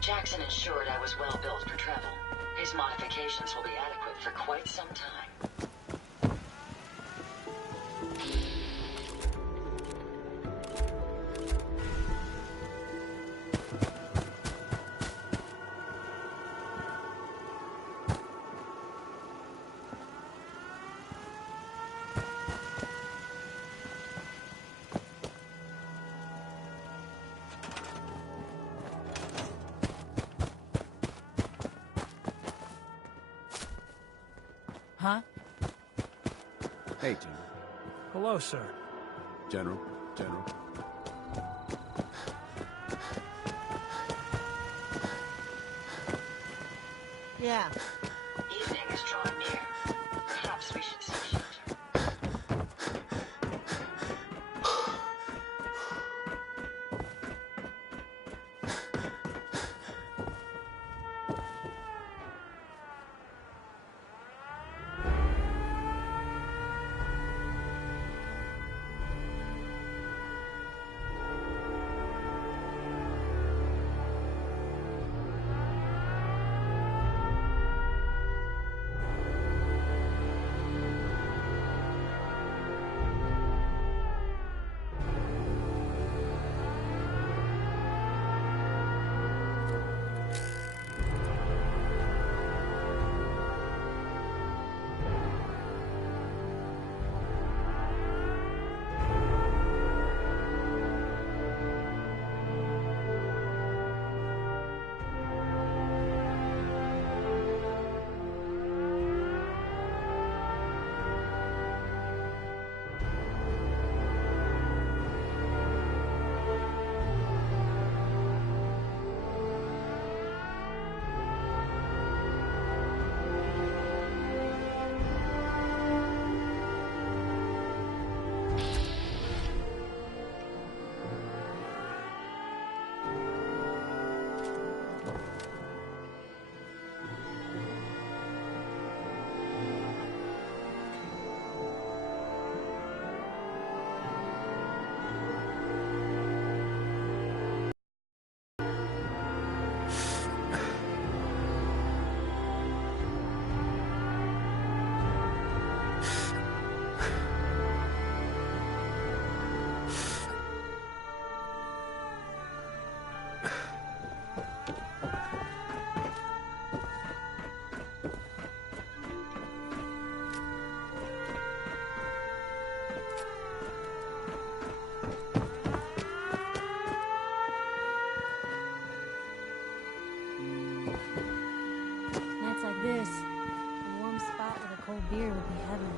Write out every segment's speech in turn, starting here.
Jackson ensured I was well built for travel. His modifications will be adequate for quite some time. Huh? Hey, General. Hello, sir. General. Yeah. Evening is drawing near. Perhaps we should seek shelter. Nights like this, a warm spot with a cold beer would be heaven.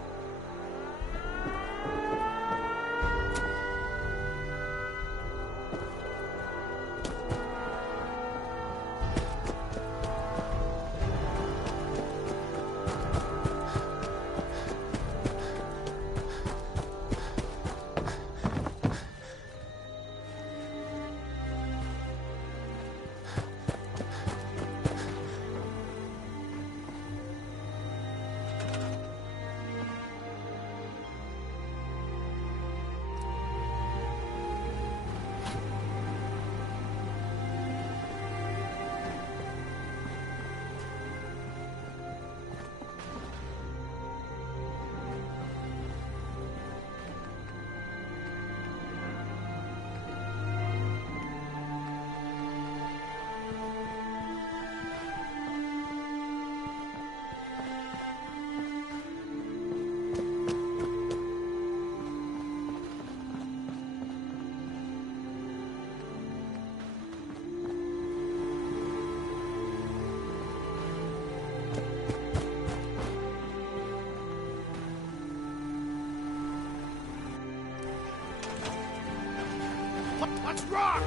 Let's rock!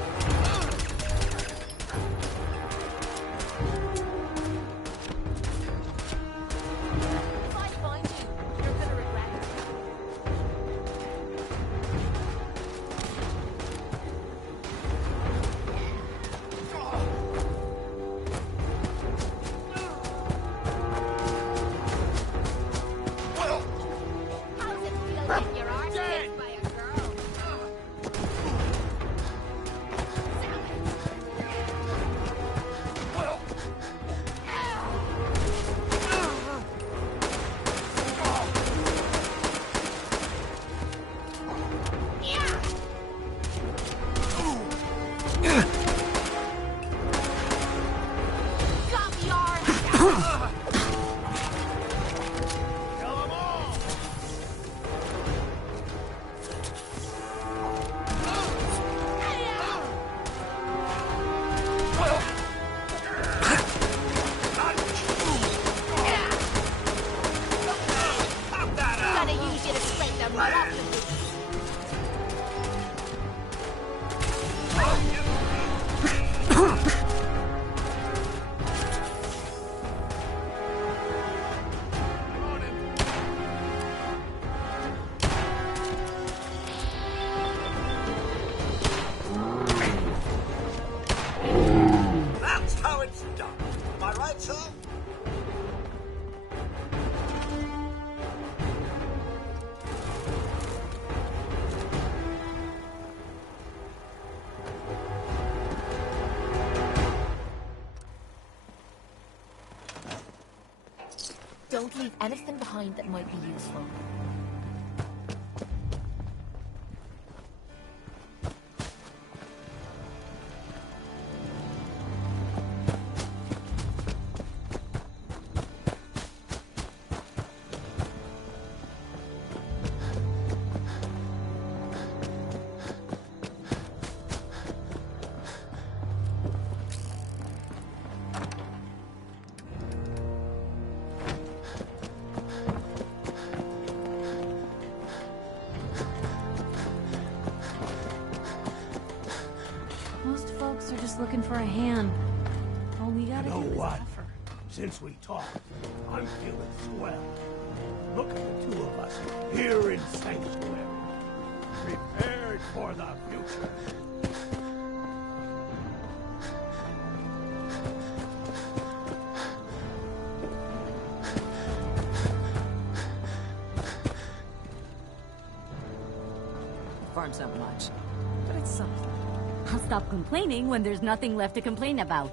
If I find you, you're gonna regret it. How's it feel getting your arse kicked by a girl? That's how it's done. Am I right, sir? Don't leave anything behind that might be useful. Most folks are just looking for a hand. All we gotta You know do is what? offer. Since we talked, I'm feeling swell. Look at the two of us here in Sanctuary, prepared for the future. Farm's not much, but it's something. I'll stop complaining when there's nothing left to complain about.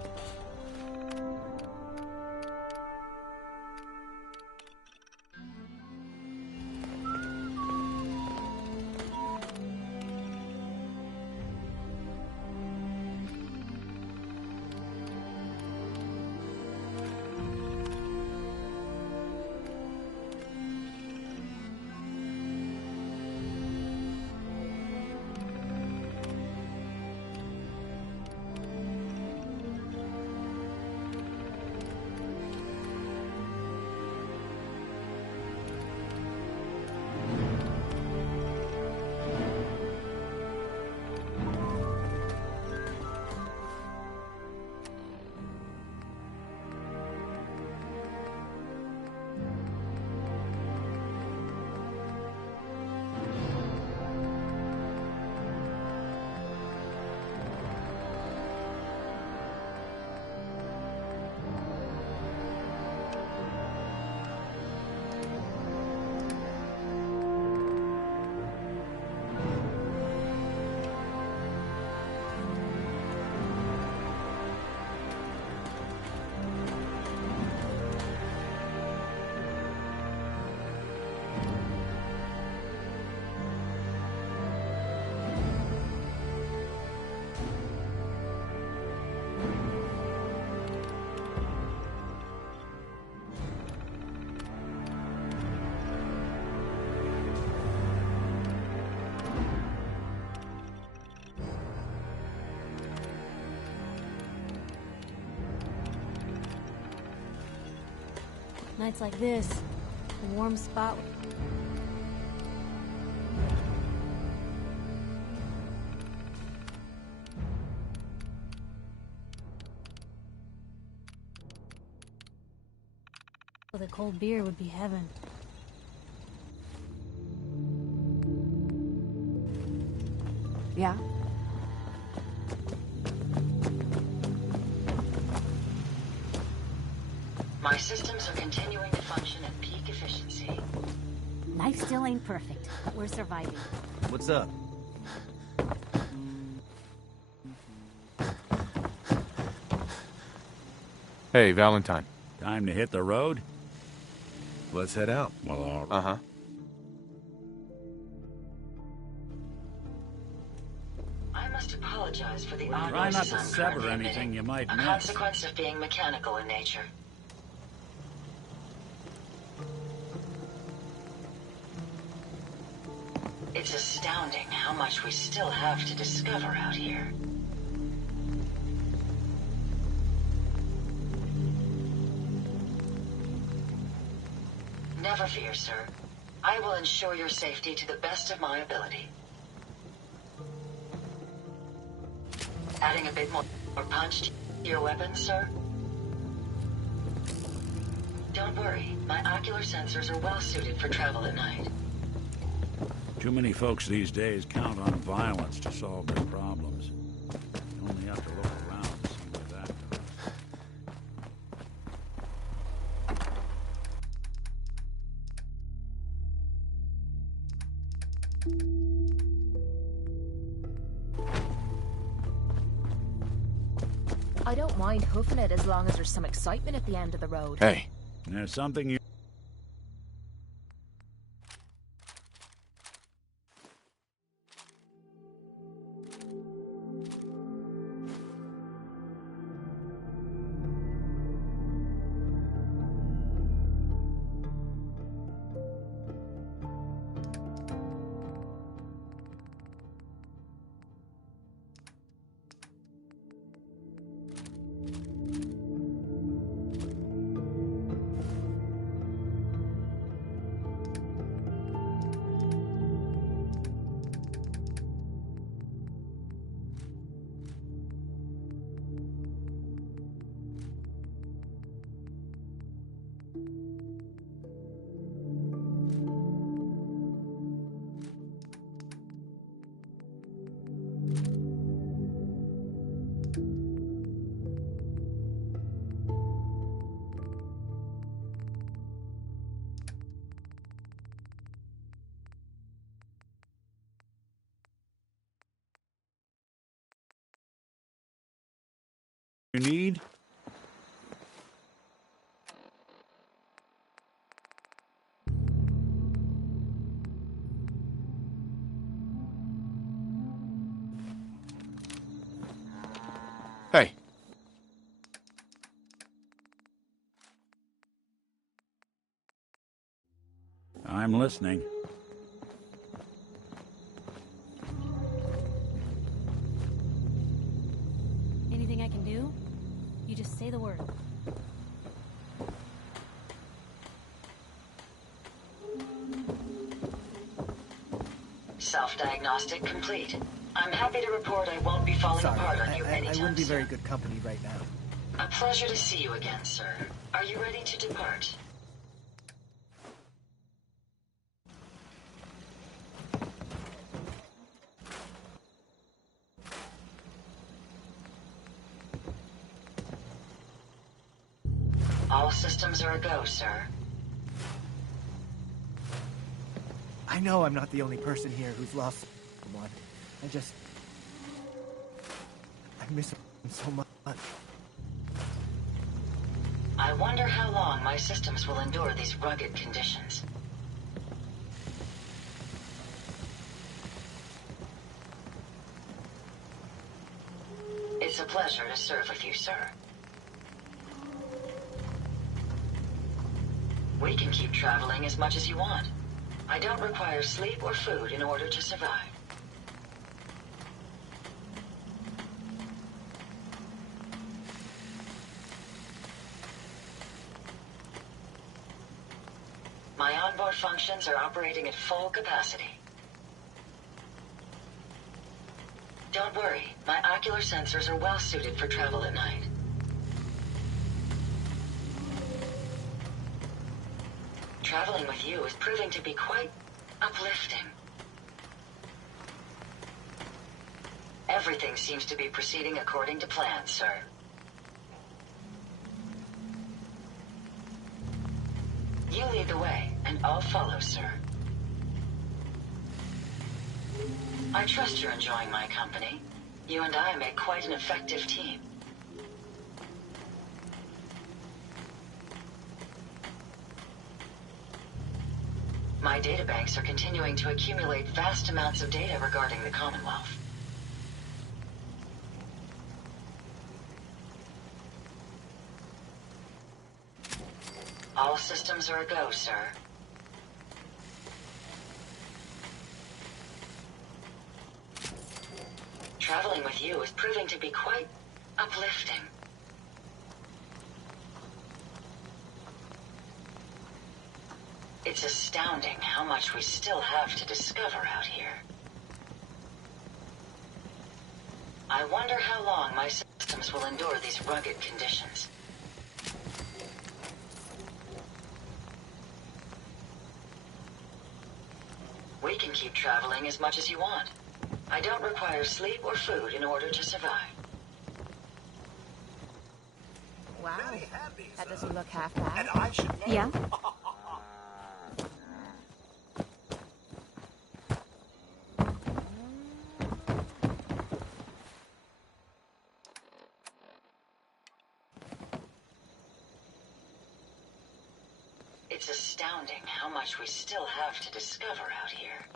Nights like this, a warm spot. With a cold beer would be heaven. Yeah? My systems are continuing to function at peak efficiency. Life still ain't perfect, but we're surviving. What's up? Hey, Valentine. Time to hit the road? Let's head out. Well, all right. Uh-huh. I must apologize for the Try odd not noises to I'm sever currently anything emitting, you might a miss. consequence of being mechanical in nature. It's astounding how much we still have to discover out here. Never fear, sir. I will ensure your safety to the best of my ability. Adding a bit more punch to your weapon, sir? Don't worry, my ocular sensors are well suited for travel at night. Too many folks these days count on violence to solve their problems. You only have to look around to see where that goes. I don't mind hoofing it as long as there's some excitement at the end of the road. Hey, There's something you... need? hey. I'm listening. Anything I can do? You just say the word. Self-diagnostic complete. I'm happy to report I won't be falling apart on you anytime I wouldn't be very soon. good company right now. A pleasure to see you again, sir. Are you ready to depart? All systems are a go, sir. I know I'm not the only person here who's lost someone. I miss him so much. I wonder how long my systems will endure these rugged conditions. It's a pleasure to serve with you, sir. We can keep traveling as much as you want. I don't require sleep or food in order to survive. My onboard functions are operating at full capacity. Don't worry, my ocular sensors are well suited for travel at night. Traveling with you is proving to be quite uplifting. Everything seems to be proceeding according to plan, sir. You lead the way, and I'll follow, sir. I trust you're enjoying my company. You and I make quite an effective team. My databanks are continuing to accumulate vast amounts of data regarding the Commonwealth. All systems are a go, sir. Traveling with you is proving to be quite uplifting. It's astounding how much we still have to discover out here. I wonder how long my systems will endure these rugged conditions. We can keep traveling as much as you want. I don't require sleep or food in order to survive. Wow. Very happy, That sir. doesn't look half bad. And I should know. Yeah? It's astounding how much we still have to discover out here.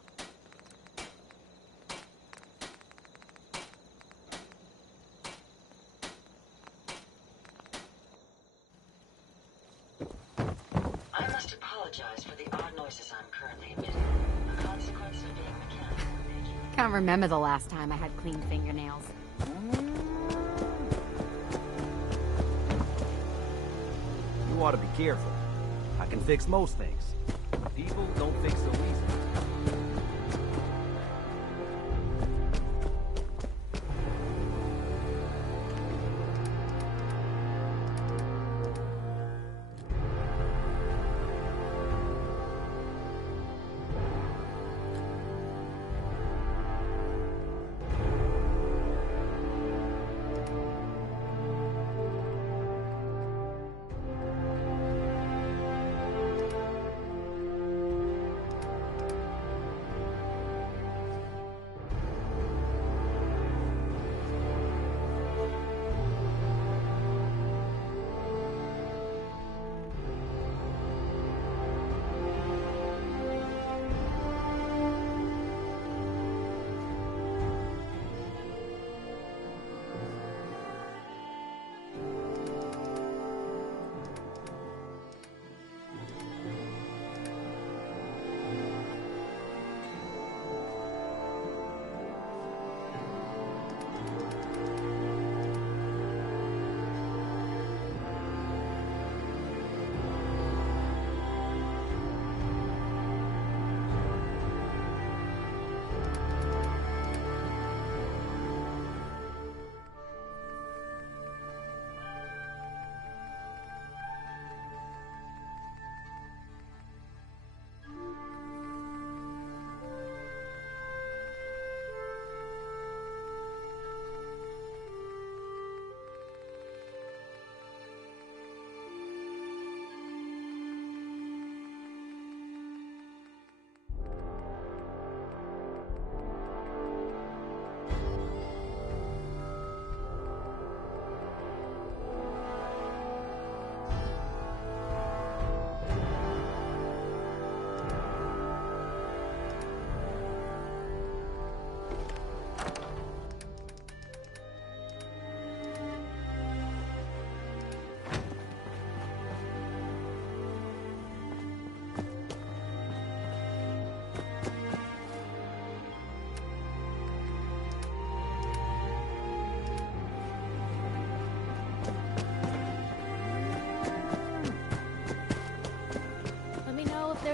I must apologize for the odd noises I'm currently emitting, a consequence of being mechanically naked. Can't remember the last time I had clean fingernails. You ought to be careful. I can fix most things. People don't fix so easily.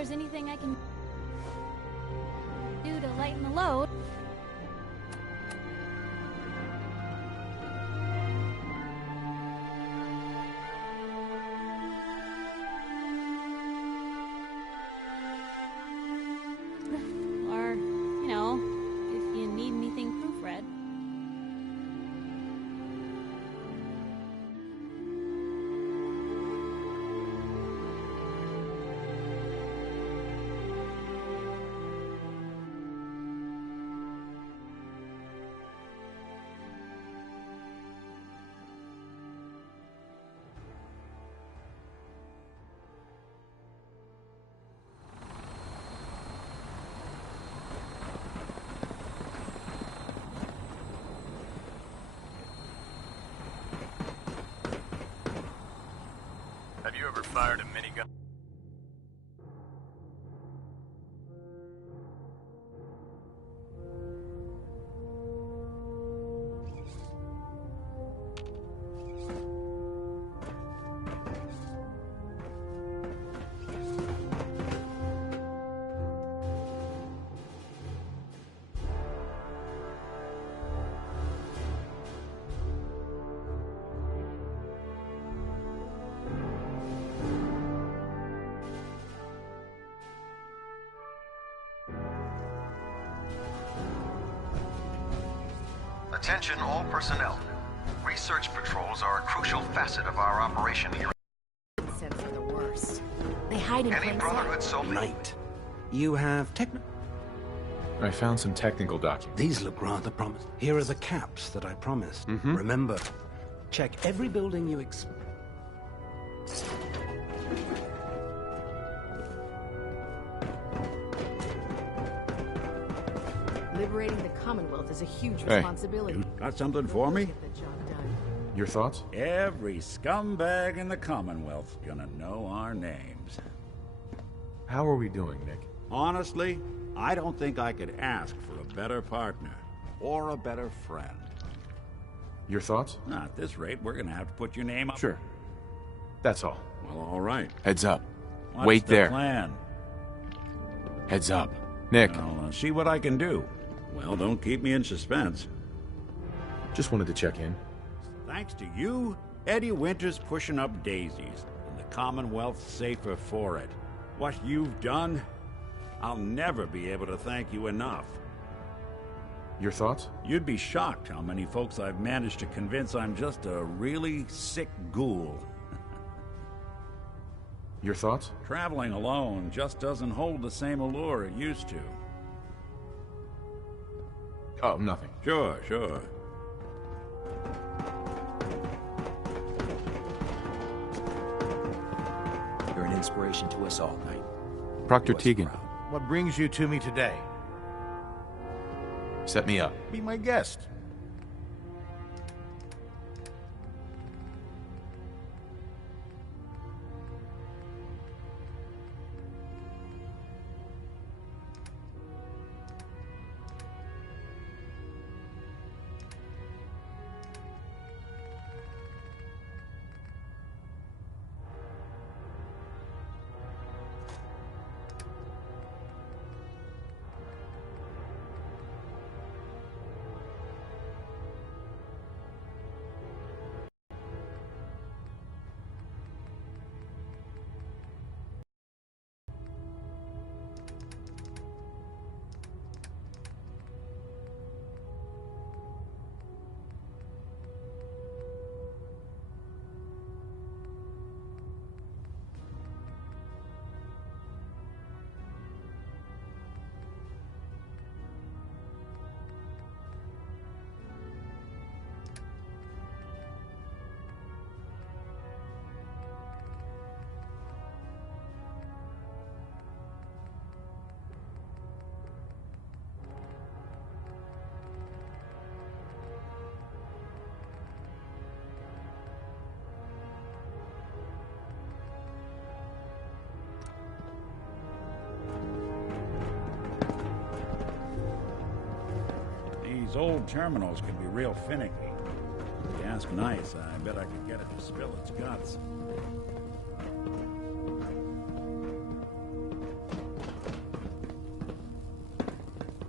there's anything I can do to lighten the load. Or, you know, if you need anything proofread. Have you ever fired a minigun? Attention all personnel. Research patrols are a crucial facet of our operation here. Said for the worst. They hide in Any plain Brotherhood sight. soldiers? Right. You have I found some technical documents. These look rather promising. Here are the caps that I promised. Remember, check every building you Liberating the Commonwealth is a huge Hey. responsibility. You got something for me? Get the job done. Your thoughts? Every scumbag in the Commonwealth's gonna know our names. How are we doing, Nick? Honestly, I don't think I could ask for a better partner. Or a better friend. Your thoughts? At this rate, we're gonna have to put your name up. Sure. That's all. Well, all right. Heads up. What's Wait the there. plan? Heads up. Nick, I'll see what I can do. Well, don't keep me in suspense. just wanted to check in. Thanks to you, Eddie Winter's pushing up daisies, and the Commonwealth's safer for it. What you've done, I'll never be able to thank you enough. Your thoughts? You'd be shocked how many folks I've managed to convince I'm just a really sick ghoul. Your thoughts? Traveling alone just doesn't hold the same allure it used to. Oh, nothing. Sure. You're an inspiration to us all, Knight. Proctor Do us Tegan, proud. What brings you to me today? set me up. Be my guest. These old terminals can be real finicky. If you ask nice, I bet I could get it to spill its guts.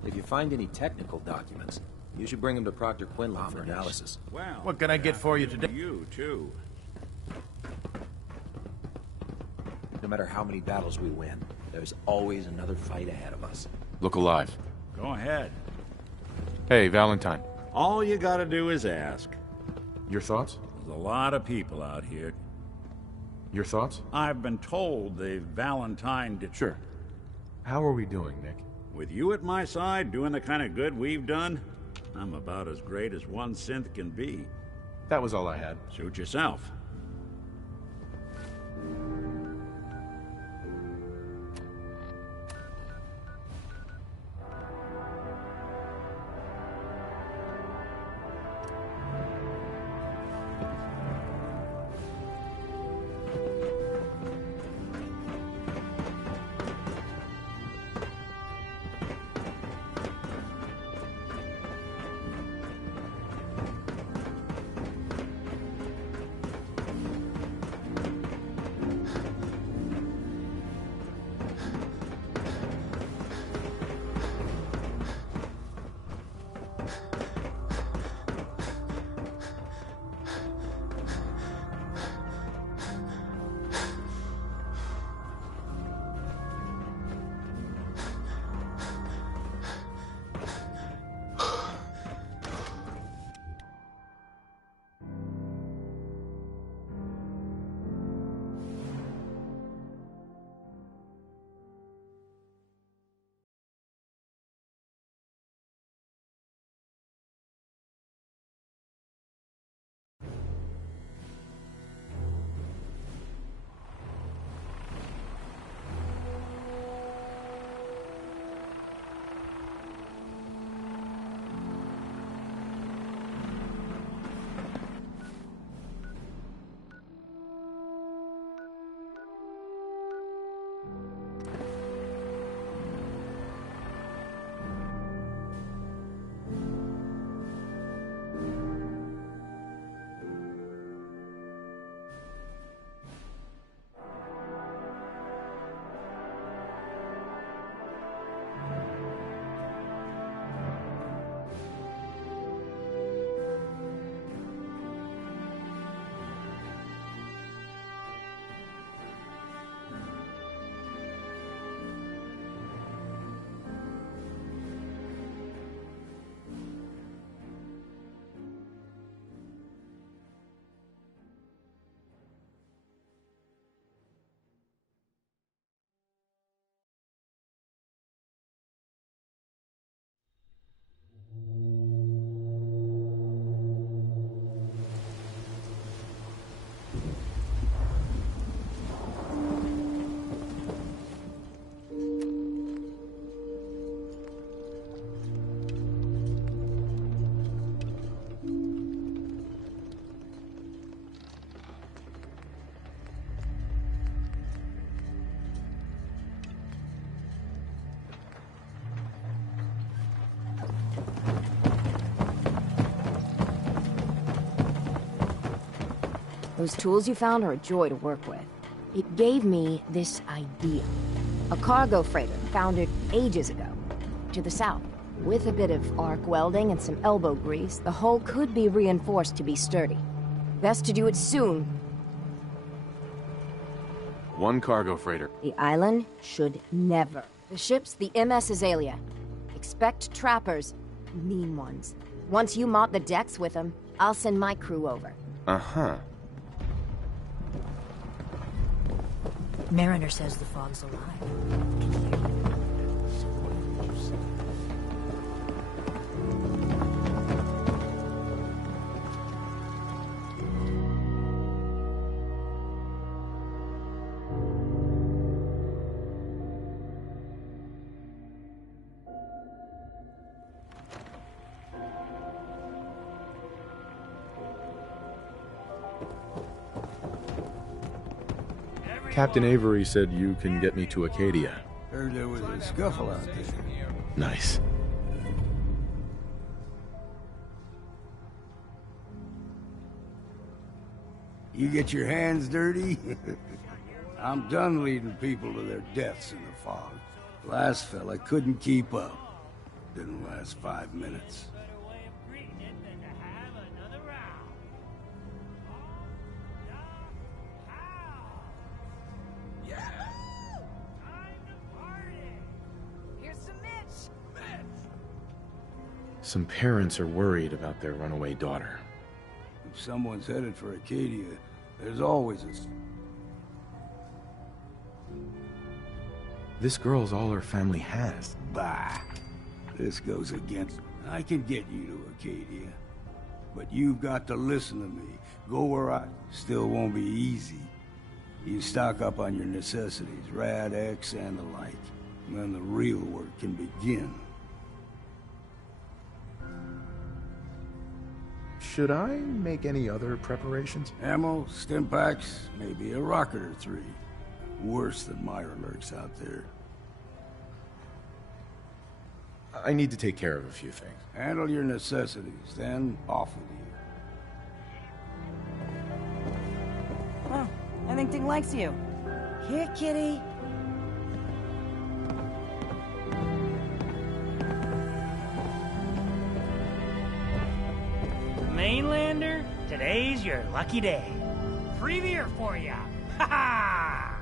If you find any technical documents, you should bring them to Proctor Quinlan for analysis. Well, What can I get for you today? You, too. No matter how many battles we win, there's always another fight ahead of us. Look alive. Go ahead. Hey, Valentine. All you gotta do is ask. Your thoughts? There's a lot of people out here. Your thoughts? I've been told the Valentine did... Sure. How are we doing, Nick? With you at my side, doing the kind of good we've done, I'm about as great as one synth can be. That was all I had. Suit yourself. Those tools you found are a joy to work with. It gave me this idea. A cargo freighter founded ages ago, to the south. With a bit of arc welding and some elbow grease, the hull could be reinforced to be sturdy. Best to do it soon. One cargo freighter. The island should never. The ship's the MS Azalea. Expect trappers, mean ones. Once you mop the decks with them, I'll send my crew over. Uh-huh. Mariner says the fog's alive. Captain Avery said you can get me to Acadia. Heard there was a scuffle out there. Nice. You get your hands dirty? I'm done leading people to their deaths in the fog. Last fella couldn't keep up. Didn't last 5 minutes. Some parents are worried about their runaway daughter. If someone's headed for Acadia, there's always a... This girl's all her family has. Bah! This goes against... I can get you to Acadia. But you've got to listen to me. Go where I... Still won't be easy. You stock up on your necessities, Rad-X and the like. And then the real work can begin. Should I make any other preparations? Ammo, stim packs, maybe a rocket or 3. Worse than Myra lurks out there. I need to take care of a few things. Handle your necessities, then off with you. Huh. I think Ting likes you. Here, kitty. Mainlander, today's your lucky day. Free beer for ya. Ha ha!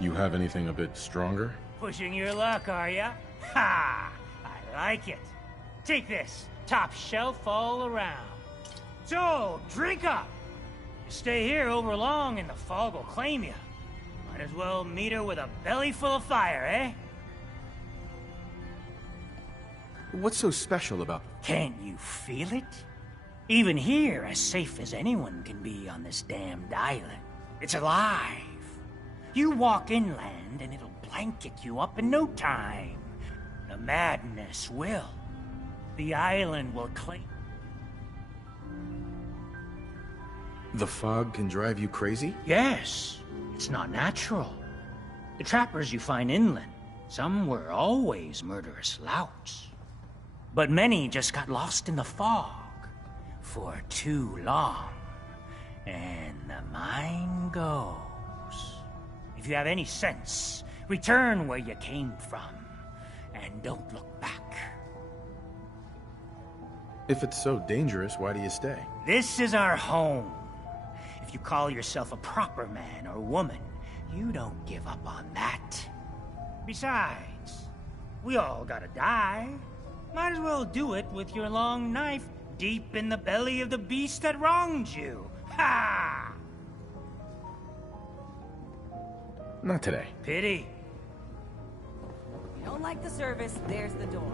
You have anything a bit stronger? Pushing your luck, are ya? Ha! I like it. Take this, top shelf all around. So, drink up. You stay here over long and the fog will claim you. Might as well meet her with a belly full of fire, eh? What's so special about... Can't you feel it? Even here, as safe as anyone can be on this damned island. It's alive. You walk inland and it'll blanket you up in no time. The madness will. The island will claim... The fog can drive you crazy? Yes. It's not natural. The trappers you find inland, some were always murderous louts. But many just got lost in the fog for too long. And the mind goes. If you have any sense, return where you came from. And don't look back. If it's so dangerous, why do you stay? This is our home. If you call yourself a proper man or woman, you don't give up on that. Besides, we all gotta die. Might as well do it with your long knife deep in the belly of the beast that wronged you. Ha! Not today. Pity. You don't like the service, there's the door.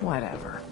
Whatever.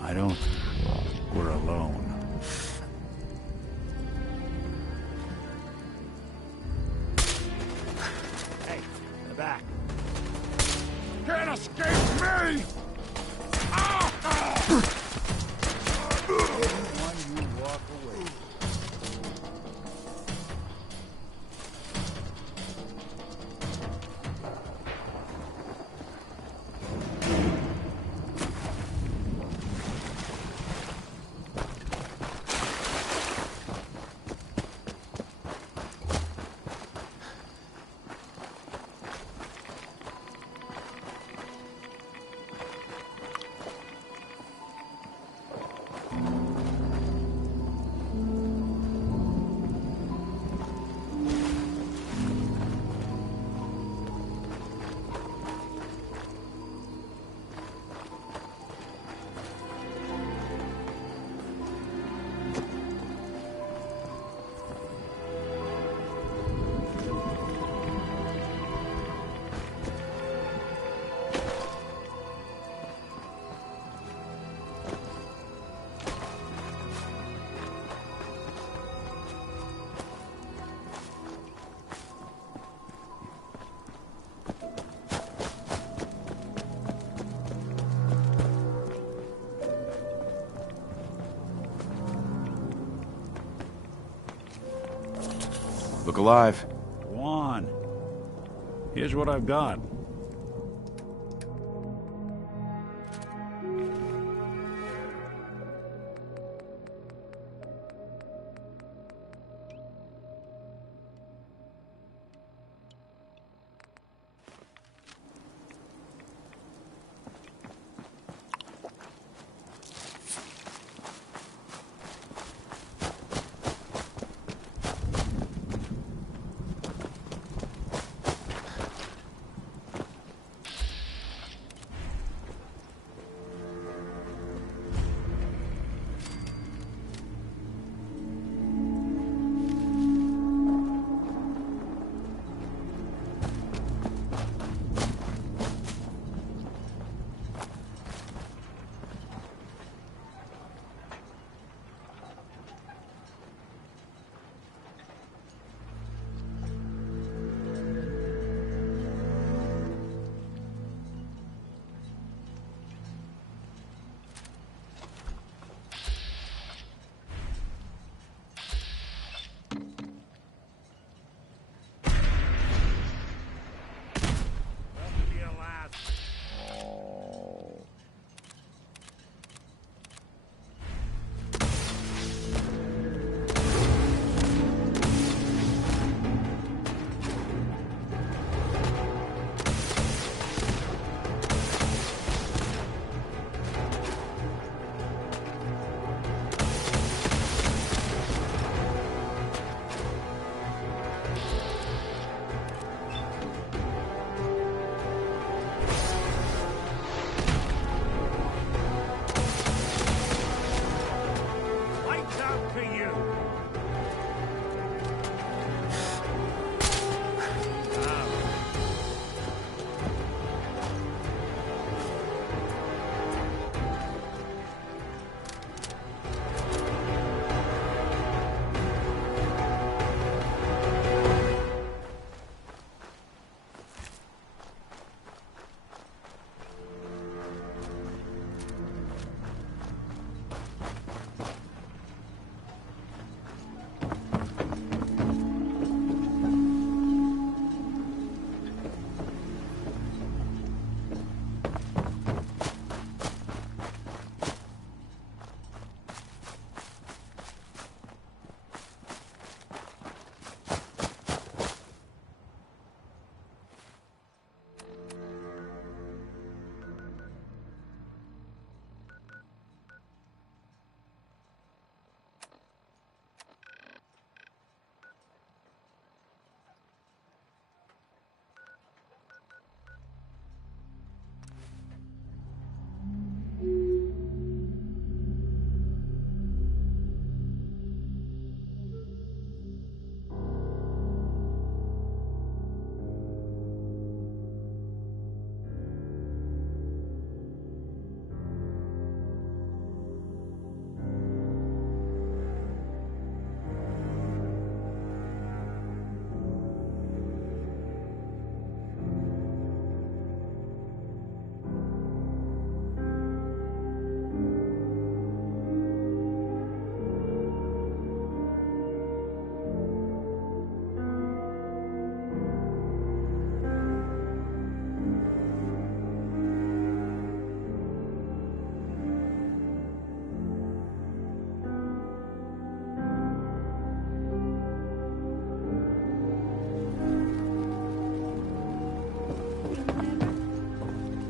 I don't think we're alone. Hey, in the back. Can't escape me! One you walk away. Look alive. Go on. Here's what I've got.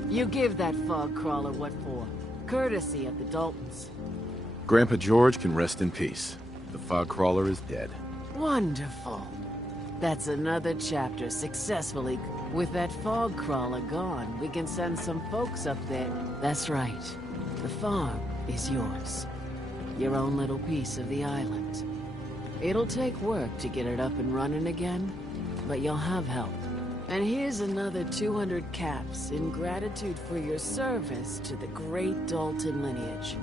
You give that fog crawler what for? Courtesy of the Daltons. Grandpa George can rest in peace. The fog crawler is dead. Wonderful. That's another chapter successfully. With that fog crawler gone, we can send some folks up there. That's right. The farm is yours. Your own little piece of the island. It'll take work to get it up and running again, but you'll have help. And here's another 200 caps in gratitude for your service to the great Dalton lineage.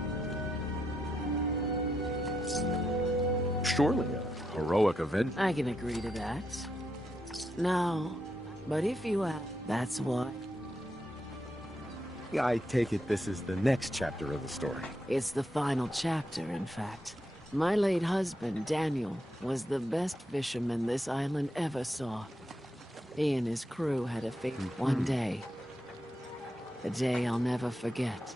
Surely a heroic event. I can agree to that. No, but if you have, that's why. I take it this is the next chapter of the story. It's the final chapter, in fact. My late husband, Daniel, was the best fisherman this island ever saw. He and his crew had a fate one day. A day I'll never forget.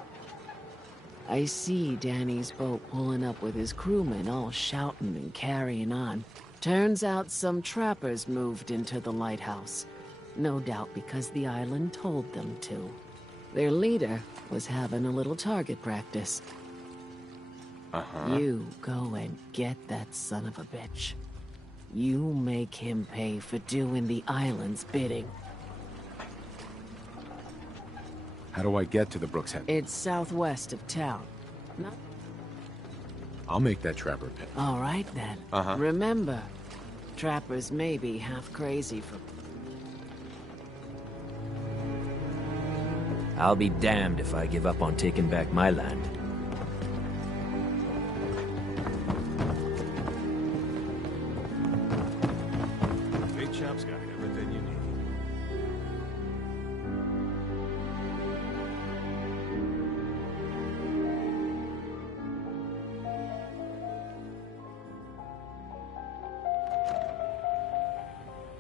I see Danny's boat pulling up with his crewmen all shouting and carrying on. Turns out some trappers moved into the lighthouse. No doubt because the island told them to. Their leader was having a little target practice. You go and get that son of a bitch. You make him pay for doing the island's bidding. How do I get to the Brooks Head? It's southwest of town. I'll make that trapper pit. All right, then. Remember, trappers may be half crazy for... I'll be damned if I give up on taking back my land. Big Chop's got everything you need.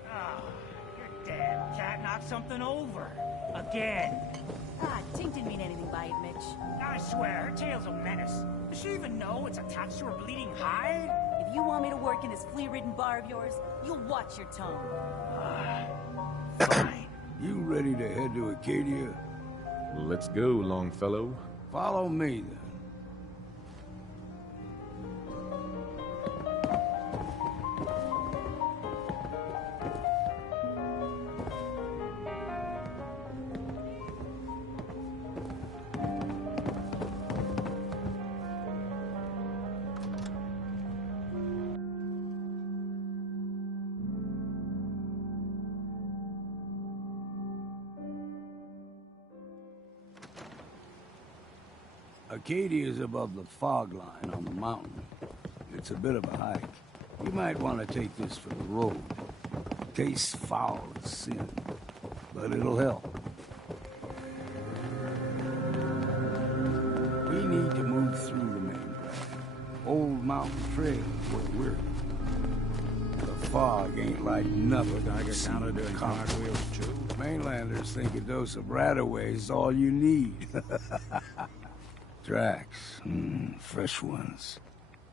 Oh, your damn cat knocked something over. Again. Ah, Tink didn't mean anything by it, Mitch. I swear, her tail's a menace. Does she even know it's attached to her bleeding hide? If you want me to work in this flea-ridden bar of yours, you'll watch your tongue. Fine. You ready to head to Acadia? Let's go, Longfellow. Follow me, then. Acadia is above the fog line on the mountain. It's a bit of a hike. You might want to take this for the road. Tastes foul as sin, but it'll help. We need to move through the main drive. Old Mountain Trail is where we're. The fog ain't like nothing. I get down to doing cartwheels too. Mainlanders think a dose of Radaway is all you need. Tracks. Fresh ones.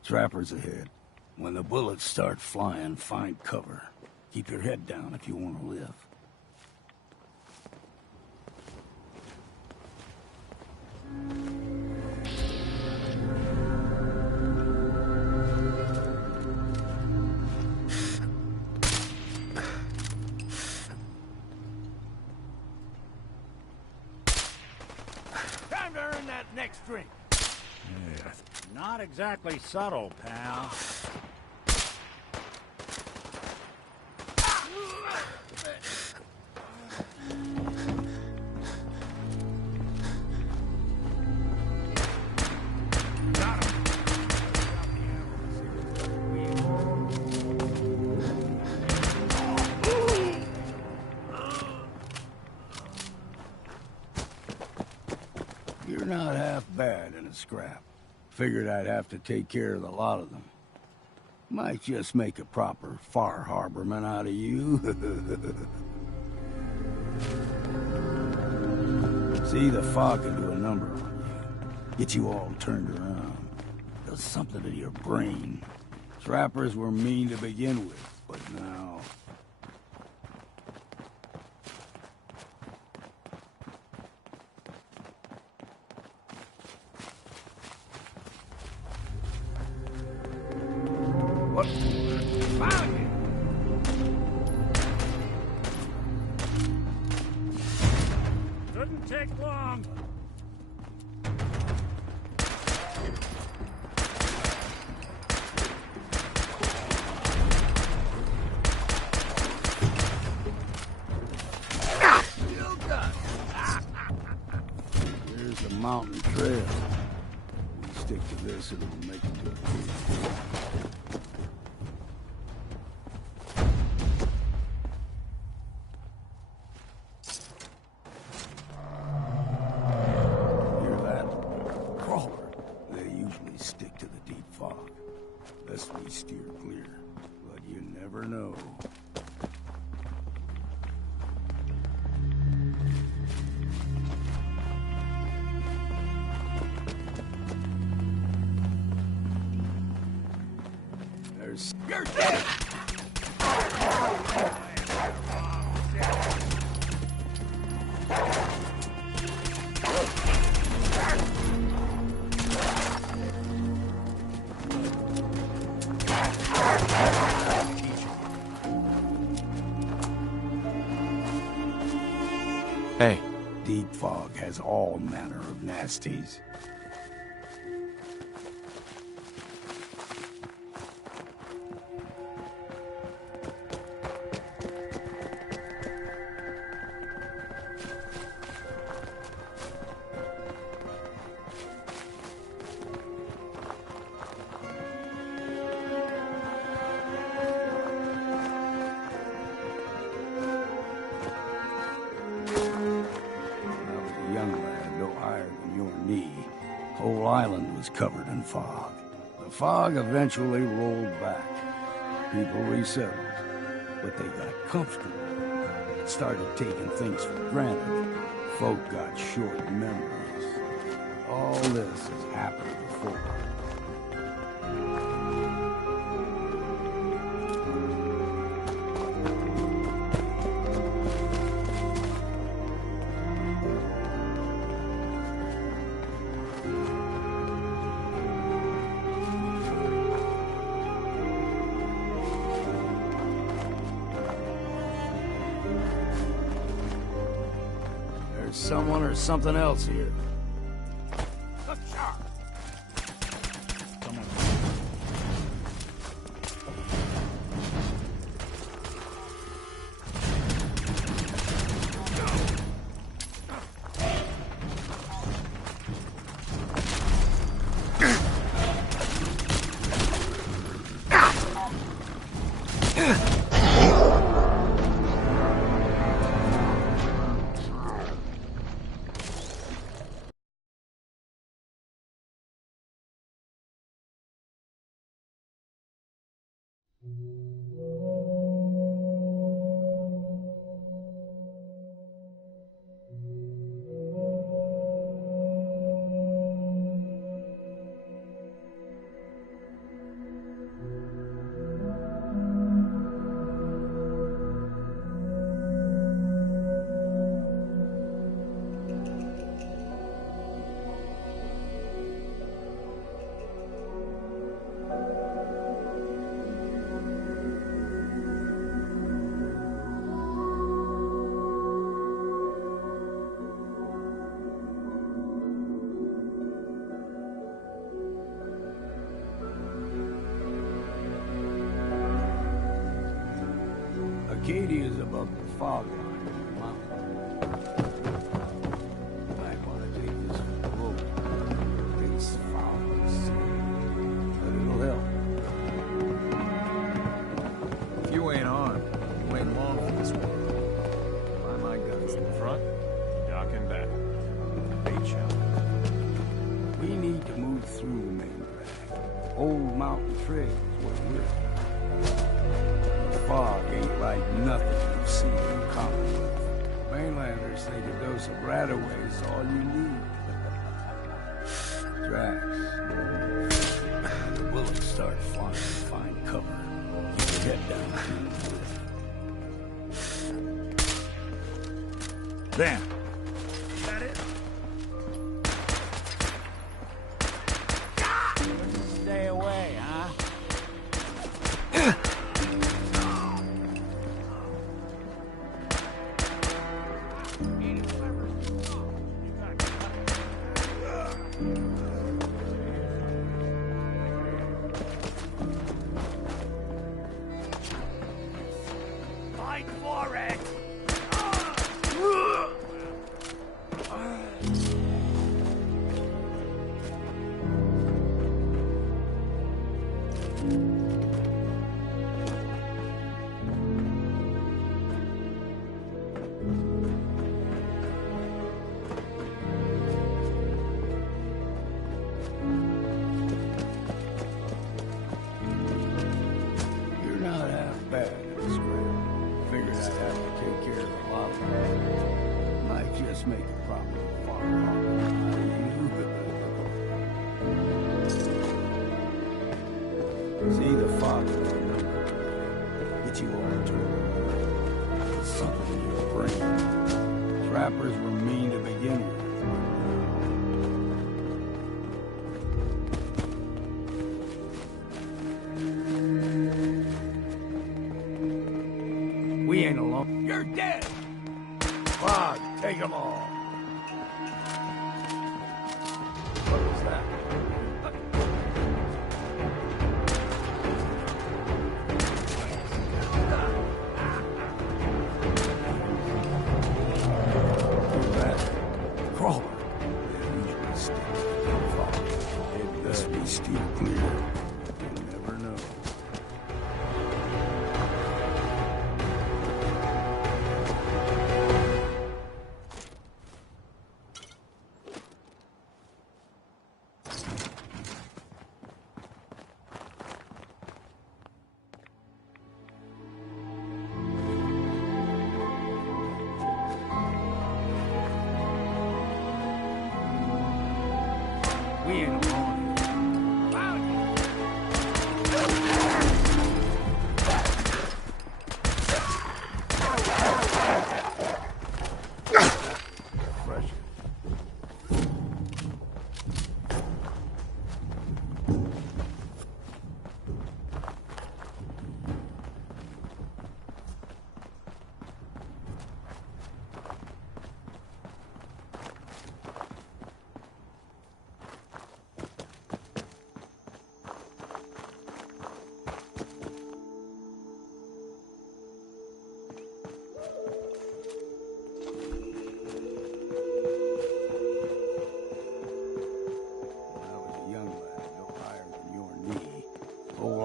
Trappers ahead. When the bullets start flying, find cover. Keep your head down if you want to live. Time to earn that next drink. Yeah, not exactly subtle, pal. You're not half bad in a scrap. Figured I'd have to take care of the lot of them. Might just make a proper Far Harborman out of you. See, the fog can do a number on you. Get you all turned around. Does something to your brain. Trappers were mean to begin with, but now... take long. Here's the mountain trail. We stick to this and we'll make it to the cave. Hear that? Crawler. They usually stick to the deep fog. Lest we steer clear. But you never know. You're dead! Hey. Deep fog has all manner of nasties. Whole island was covered in fog. The fog eventually rolled back. People resettled, but they got comfortable. Started taking things for granted. Folk got short memories. All this has happened before. Someone or something else here. Acadia's above the fog line of the mountain. You might want to take this from the road. It's foul and silly, but it'll help. If you ain't armed, you ain't long for this one. Buy my guns in front, Doc in back. Bait shot. We need to move through the main drag. Old Mountain Trail is what we're. The fog ain't like nothing you've seen in Commonwealth. Mainlanders think a dose of Radaway is all you need. Drax. The bullets start flying to find cover. Keep your head down. Then. Is that it? Stay away, huh? Fight for it! You're not half bad, Scrap. Figured I'd have to take care of the lava. Might just make a proper farm. See the fog get you all turned. Something in your brain. Trappers were mean to begin with. We ain't alone. You're dead! Fog, take them all. What was that? Crawler. Usually sticks in fog. It best be steer clear. You never know. We ain't alone. Fresh.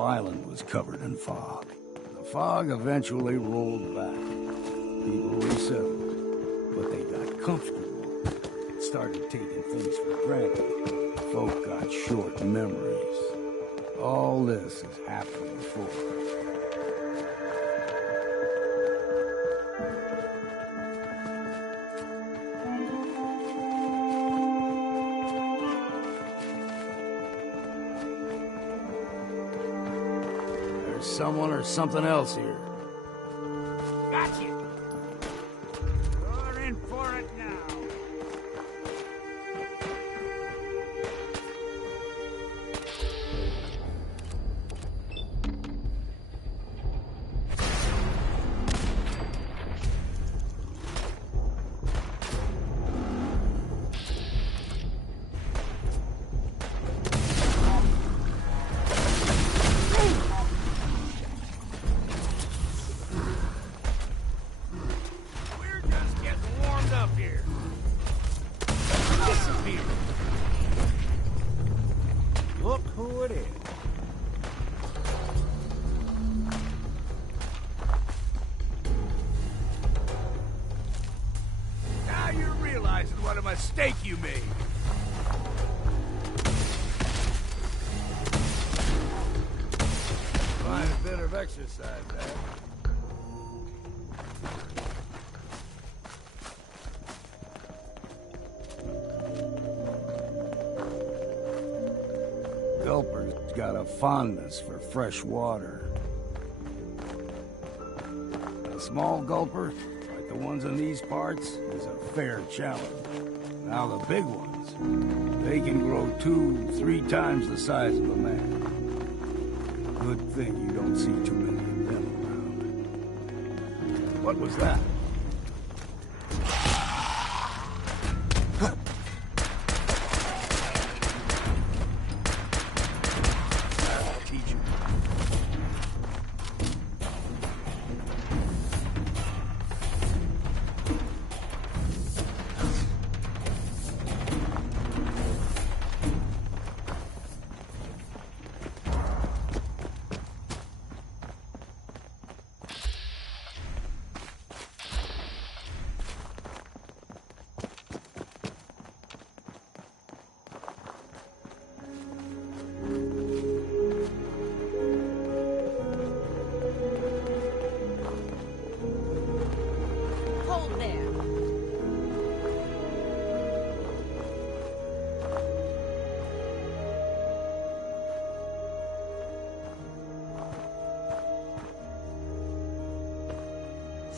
Island was covered in fog. The fog eventually rolled back. People resettled, but they got comfortable. Started taking things for granted. Folk got short memories. All this has happened before. Someone or something else here. Got you! You're in for it now. Look who it is. Now you're realizing what a mistake you made. Find a bit of exercise, eh? Gulper's got a fondness for fresh water. A small gulper, like the ones in these parts, is a fair challenge. Now the big ones, they can grow 2-3 times the size of a man. Good thing you don't see too many of them around. What was that?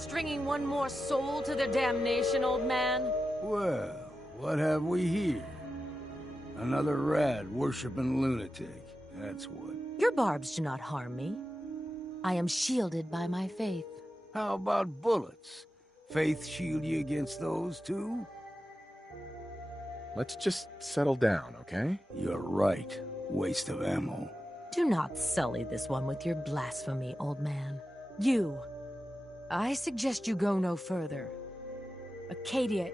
stringing one more soul to their damnation, old man? Well, what have we here? Another rad-worshipping lunatic, that's what. Your barbs do not harm me. I am shielded by my faith. How about bullets? Faith shield you against those, too? Let's just settle down, okay? You're right. Waste of ammo. Do not sully this one with your blasphemy, old man. You. I suggest you go no further. Acadia...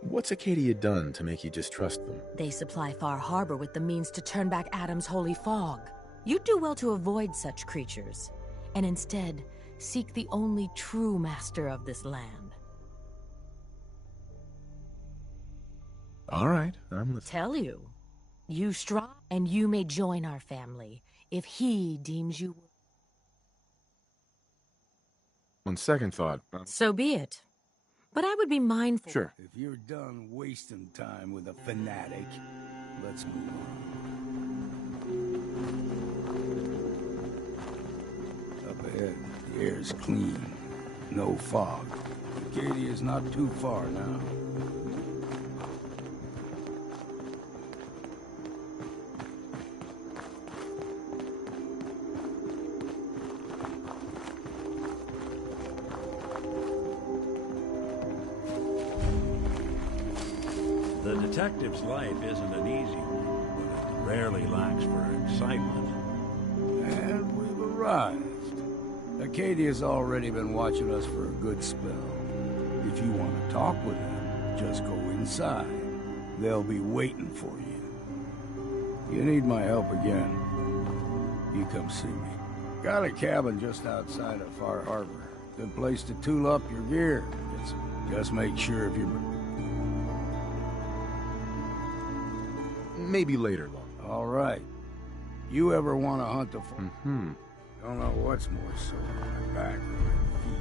What's Acadia done to make you distrust them? They supply Far Harbor with the means to turn back Adam's holy fog. You'd do well to avoid such creatures, and instead seek the only true master of this land. All right, I'm listening. Tell you. You strong, and you may join our family if he deems you... On second thought... So be it. But I would be mindful... Sure. If you're done wasting time with a fanatic, let's move on. Up ahead, the air's clean. No fog. Acadia's not too far now. The detective's life isn't an easy one, but it rarely lacks for excitement. And we've arrived. Acadia's already been watching us for a good spell. If you want to talk with them, just go inside. They'll be waiting for you. If you need my help again, you come see me. Got a cabin just outside of Far Harbor. Good place to tool up your gear. Just make sure if you're... Maybe later, Long. All right. You ever want to hunt the... Don't know what's more sore, my back or my feet.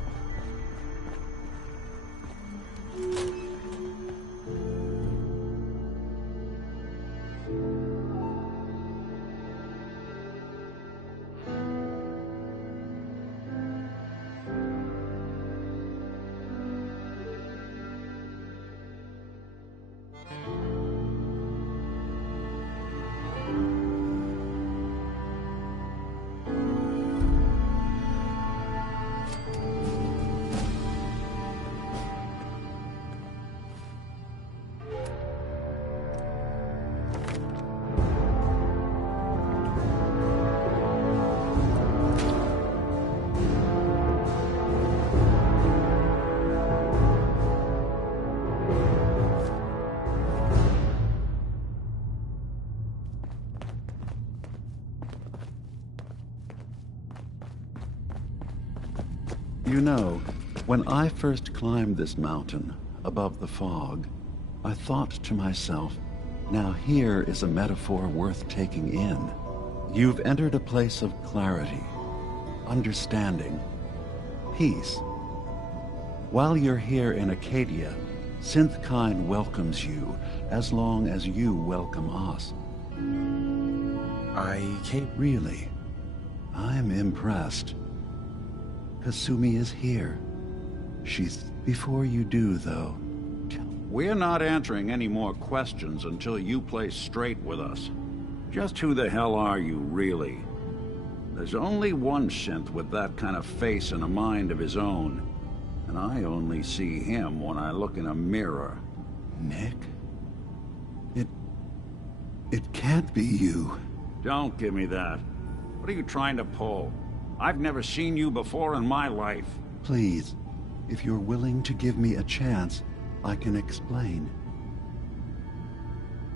You know, when I first climbed this mountain, above the fog, I thought to myself, now here is a metaphor worth taking in. You've entered a place of clarity, understanding, peace. While you're here in Acadia, Synthkind welcomes you as long as you welcome us. I can't... Really, I'm impressed. Kasumi is here. She's... Before you do, though... We're not answering any more questions until you play straight with us. Just who the hell are you, really? There's only one synth with that kind of face and a mind of his own. And I only see him when I look in a mirror. Nick? It can't be you. Don't give me that. What are you trying to pull? I've never seen you before in my life. Please, if you're willing to give me a chance, I can explain.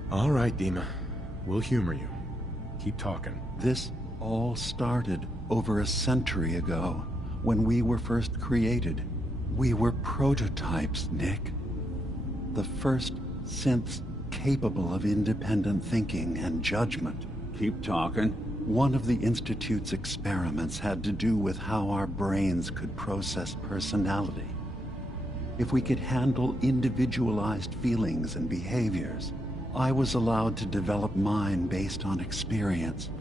All right, Dima. We'll humor you. Keep talking. This all started over a century ago, when we were first created. We were prototypes, Nick. The first synths capable of independent thinking and judgment. Keep talking. One of the Institute's experiments had to do with how our brains could process personality. If we could handle individualized feelings and behaviors, I was allowed to develop mine based on experience.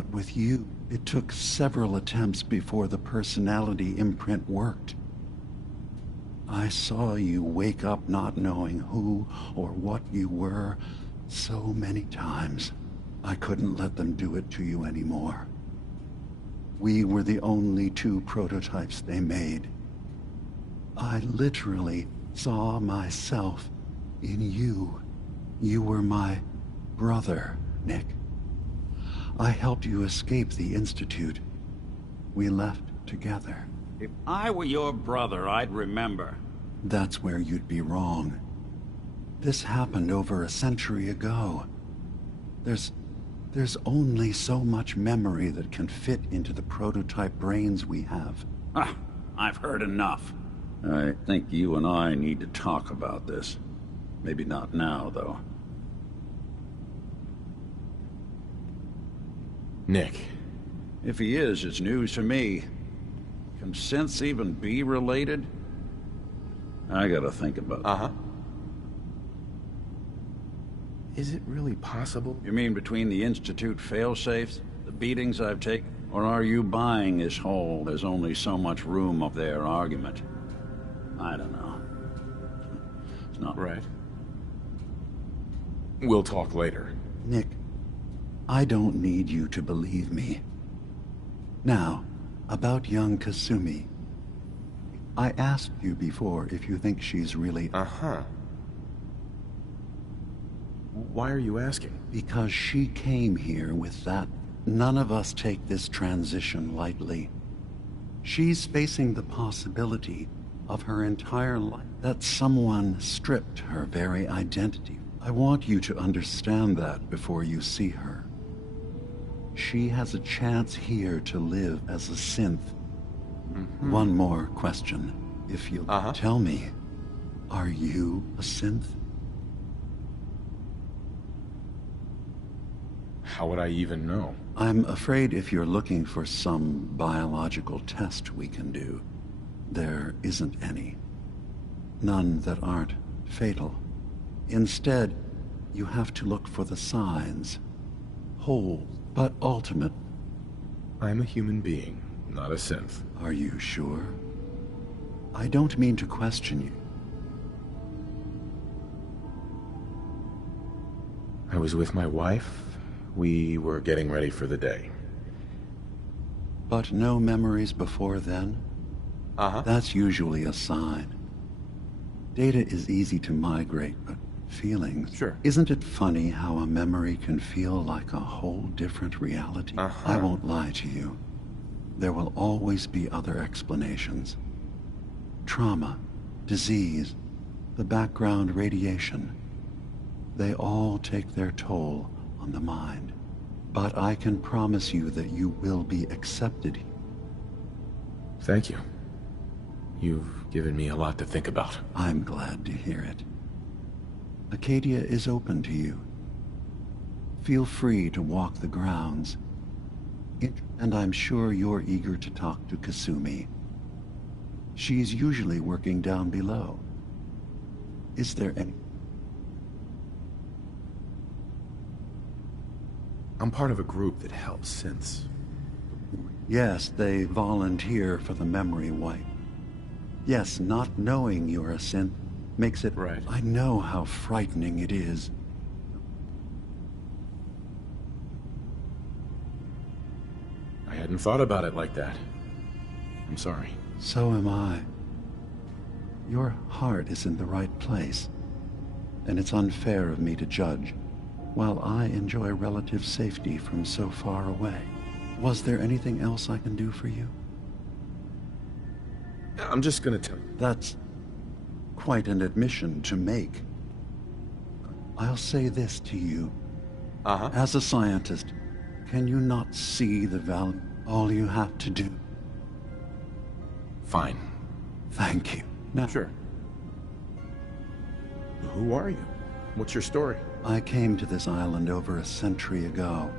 But with you, it took several attempts before the personality imprint worked. I saw you wake up not knowing who or what you were so many times. I couldn't let them do it to you anymore. We were the only two prototypes they made. I literally saw myself in you. You were my brother, Nick. I helped you escape the Institute. We left together. If I were your brother, I'd remember. That's where you'd be wrong. This happened over a century ago. There's only so much memory that can fit into the prototype brains we have. Ah, I've heard enough. I think you and I need to talk about this. Maybe not now, though. Nick. If he is, it's news to me. Can synths even be related? I gotta think about that. Is it really possible? You mean between the Institute failsafes, the beatings I've taken, or are you buying this whole "there's only so much room" of their argument? I don't know. It's not right. We'll talk later. Nick, I don't need you to believe me. Now, about young Kasumi. I asked you before if you think she's really... Why are you asking? Because she came here with that. None of us take this transition lightly. She's facing the possibility of her entire life that someone stripped her very identity. I want you to understand that before you see her. She has a chance here to live as a synth. One more question. If you'll tell me, are you a synth? How would I even know? I'm afraid if you're looking for some biological test we can do, there isn't any. None that aren't fatal. Instead, you have to look for the signs. Whole, but ultimate. I'm a human being, not a synth. Are you sure? I don't mean to question you. I was with my wife. We were getting ready for the day. But no memories before then? That's usually a sign. Data is easy to migrate, but feelings... Sure. Isn't it funny how a memory can feel like a whole different reality? I won't lie to you. There will always be other explanations. Trauma, disease, the background radiation. They all take their toll on the mind. But I can promise you that you will be accepted. Thank you. You've given me a lot to think about. I'm glad to hear it. Acadia is open to you. Feel free to walk the grounds. And I'm sure you're eager to talk to Kasumi. She's usually working down below. Is there any... I'm part of a group that helps synths. Yes, they volunteer for the memory wipe. Yes, not knowing you're a synth makes it... Right. I know how frightening it is. I hadn't thought about it like that. I'm sorry. So am I. Your heart is in the right place, and it's unfair of me to judge, while I enjoy relative safety from so far away. Was there anything else I can do for you? I'm just gonna tell you. That's quite an admission to make. I'll say this to you. As a scientist, can you not see the value? All you have to do. Fine. Thank you. Now, sure. Who are you? What's your story? I came to this island over a century ago,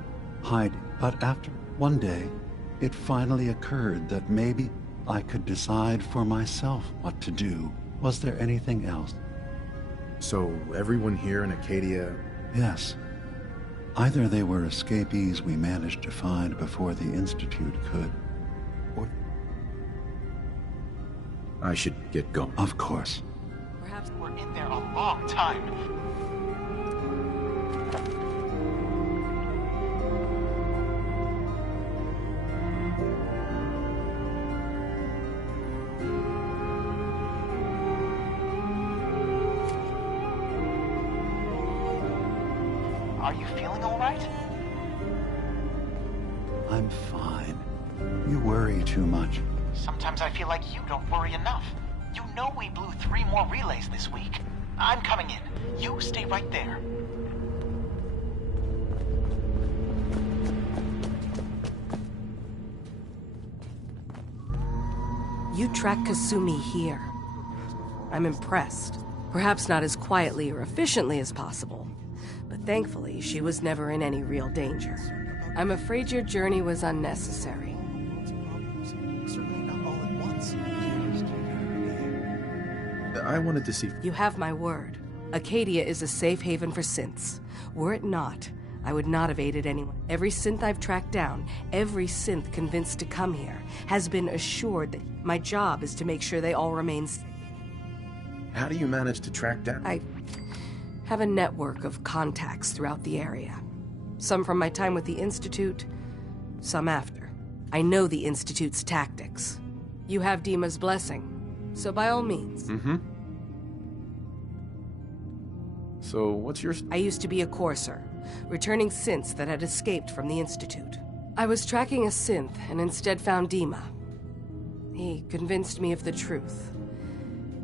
hiding. But after one day, it finally occurred that maybe I could decide for myself what to do. Was there anything else? So everyone here in Acadia... Yes. Either they were escapees we managed to find before the Institute could. Or I should get going. Of course. Perhaps we're in there a long time. Are you feeling all right? I'm fine. You worry too much. Sometimes I feel like you don't worry enough. You know we blew 3 more relays this week. I'm coming in. You stay right there. You track Kasumi here. I'm impressed. Perhaps not as quietly or efficiently as possible, but thankfully she was never in any real danger. I'm afraid your journey was unnecessary. I wanted to see... You have my word. Acadia is a safe haven for synths. Were it not, I would not have aided anyone. Every synth I've tracked down, every synth convinced to come here, has been assured that my job is to make sure they all remain safe. How do you manage to track down? I have a network of contacts throughout the area. Some from my time with the Institute, some after. I know the Institute's tactics. You have Dima's blessing, so by all means. Mm-hmm. So, what's your... I used to be a courser, returning synths that had escaped from the Institute. I was tracking a synth and instead found Dima. He convinced me of the truth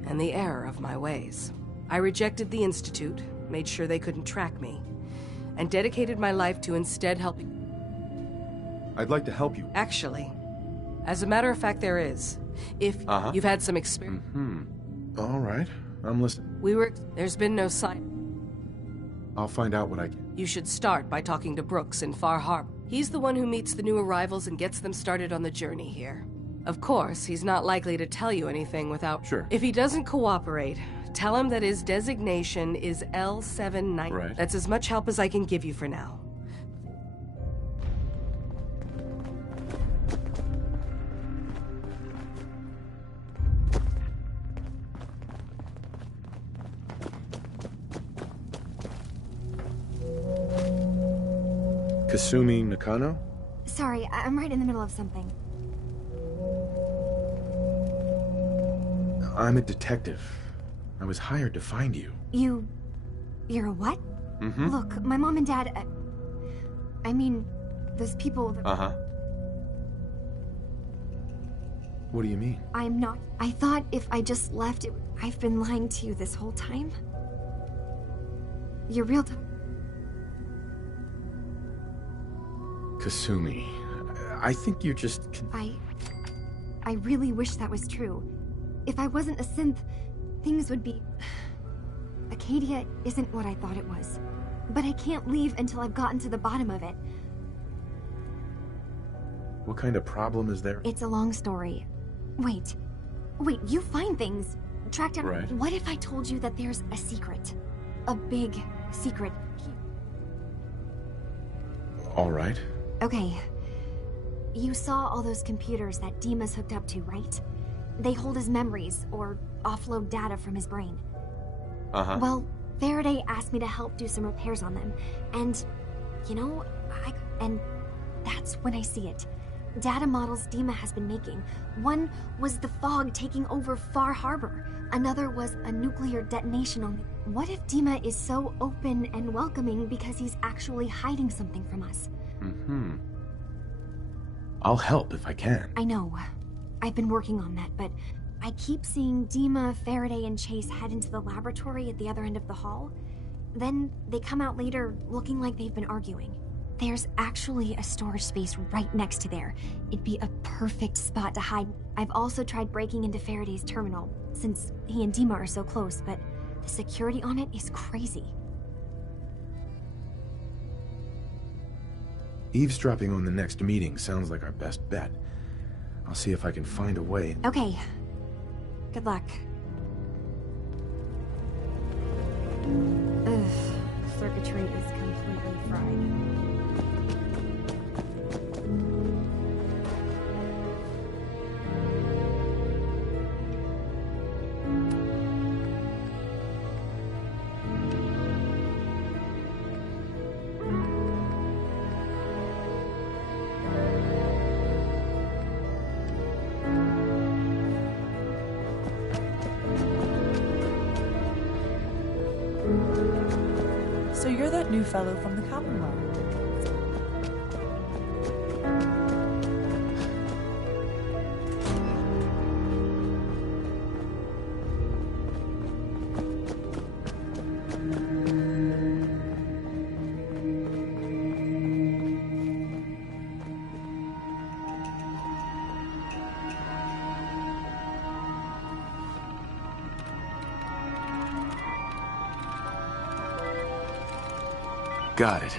and the error of my ways. I rejected the Institute, made sure they couldn't track me, and dedicated my life to instead helping... I'd like to help you. Actually, as a matter of fact, there is. If you've had some experience... Mm-hmm. All right, I'm listening. There's been no sign... I'll find out what I can. You should start by talking to Brooks in Far Harbor. He's the one who meets the new arrivals and gets them started on the journey here. Of course, he's not likely to tell you anything without... Sure. If he doesn't cooperate, tell him that his designation is L79. Right. That's as much help as I can give you for now. Kasumi Nakano? Sorry, I'm right in the middle of something. I'm a detective. I was hired to find you. You're a what? Mm-hmm. Look, my mom and dad... I mean, those people... Uh-huh. What do you mean? I'm not... I thought if I just left it... I've been lying to you this whole time. You're real... Kasumi, I think you just... I really wish that was true. If I wasn't a synth, things would be... Acadia isn't what I thought it was. But I can't leave until I've gotten to the bottom of it. What kind of problem is there? It's a long story. Wait, you find things. Track down... Right. What if I told you that there's a secret? A big secret. All right. Okay. You saw all those computers that Dima's hooked up to, right? They hold his memories, or offload data from his brain. Uh-huh. Well, Faraday asked me to help do some repairs on them. And, you know, and that's when I see it. Data models Dima has been making. One was the fog taking over Far Harbor. Another was a nuclear detonation on... What if Dima is so open and welcoming because he's actually hiding something from us? Mm-hmm. I'll help if I can. I know. I've been working on that, but I keep seeing Dima, Faraday, and Chase head into the laboratory at the other end of the hall. Then they come out later looking like they've been arguing. There's actually a storage space right next to there. It'd be a perfect spot to hide. I've also tried breaking into Faraday's terminal, since he and Dima are so close, but the security on it is crazy. Eavesdropping on the next meeting sounds like our best bet. I'll see if I can find a way. Okay. Good luck. Ugh, circuitry is completely fried. So you're that new fellow from the Commonwealth. Got it.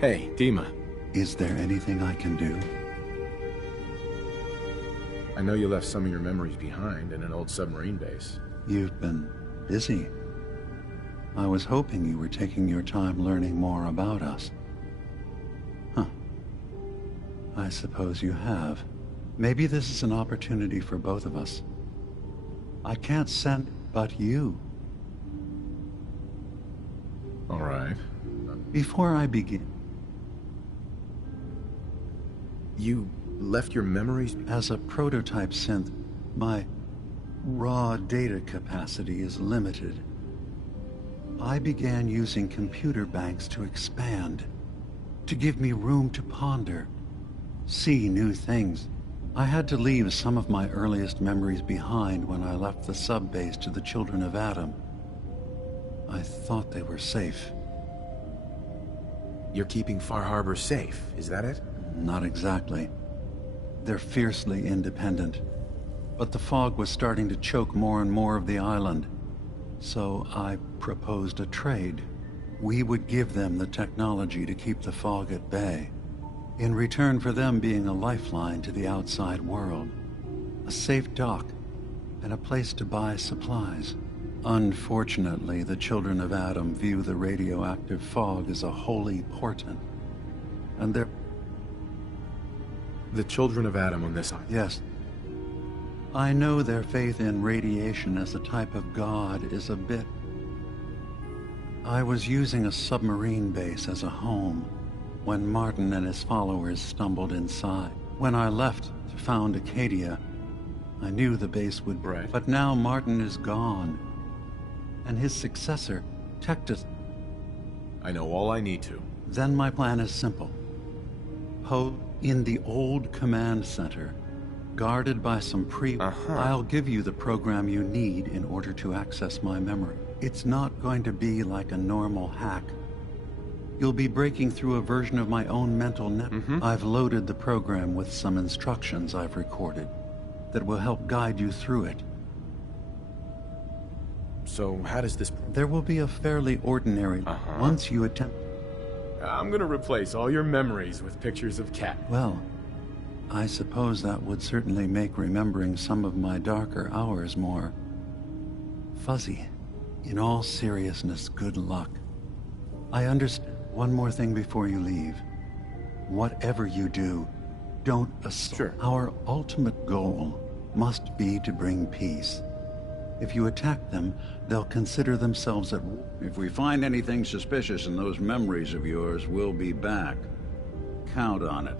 Hey, Dima. Is there anything I can do? I know you left some of your memories behind in an old submarine base. You've been busy. I was hoping you were taking your time learning more about us. Huh. I suppose you have. Maybe this is an opportunity for both of us. I can't send but you. All right. Before I begin... You left your memories? As a prototype synth, my raw data capacity is limited. I began using computer banks to expand, to give me room to ponder, see new things. I had to leave some of my earliest memories behind when I left the sub-base to the Children of Adam. I thought they were safe. You're keeping Far Harbor safe, is that it? Not exactly. They're fiercely independent. But the fog was starting to choke more and more of the island. So I proposed a trade. We would give them the technology to keep the fog at bay, in return for them being a lifeline to the outside world. A safe dock, and a place to buy supplies. Unfortunately, the Children of Adam view the radioactive fog as a holy portent. And they're... The Children of Adam on this island? Yes. I know their faith in radiation as a type of god is a bit... I was using a submarine base as a home when Martin and his followers stumbled inside. When I left to found Acadia, I knew the base would break. But now Martin is gone, and his successor, Tectus... I know all I need to. Then my plan is simple. In the old command center, guarded by some I'll give you the program you need in order to access my memory. It's not going to be like a normal hack. You'll be breaking through a version of my own mental net. I've loaded the program with some instructions I've recorded that will help guide you through it. So how does this... There will be a fairly ordinary... Once you attempt... I'm gonna replace all your memories with pictures of Cat. Well, I suppose that would certainly make remembering some of my darker hours more... fuzzy. In all seriousness, good luck. I understand. One more thing before you leave. Whatever you do, don't assault. Sure. Our ultimate goal must be to bring peace. If you attack them, they'll consider themselves at war. If we find anything suspicious in those memories of yours, we'll be back. Count on it.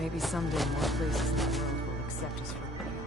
Maybe someday more places in the world will accept us for who we are.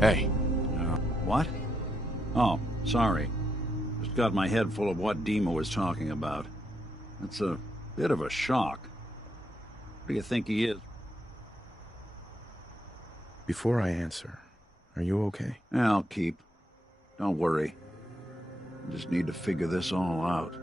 Hey. What? Oh, sorry. Just got my head full of what Dima was talking about. It's a bit of a shock. What do you think he is? Before I answer, are you okay? Yeah, I'll keep. Don't worry. I just need to figure this all out.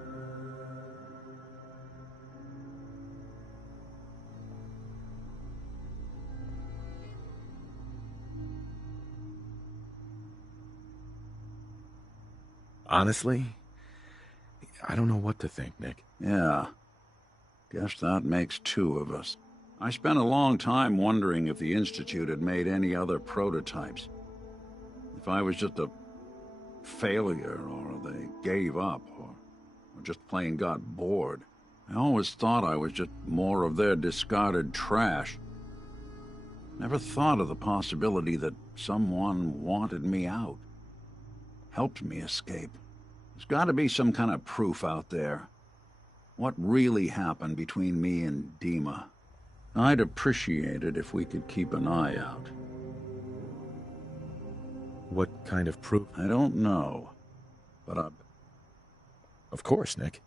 Honestly, I don't know what to think, Nick. Yeah. Guess that makes two of us. I spent a long time wondering if the Institute had made any other prototypes. If I was just a failure, or they gave up, or just plain got bored. I always thought I was just more of their discarded trash. Never thought of the possibility that someone wanted me out. Helped me escape. There's got to be some kind of proof out there. What really happened between me and Dima? I'd appreciate it if we could keep an eye out. What kind of proof? I don't know, but Of course, Nick.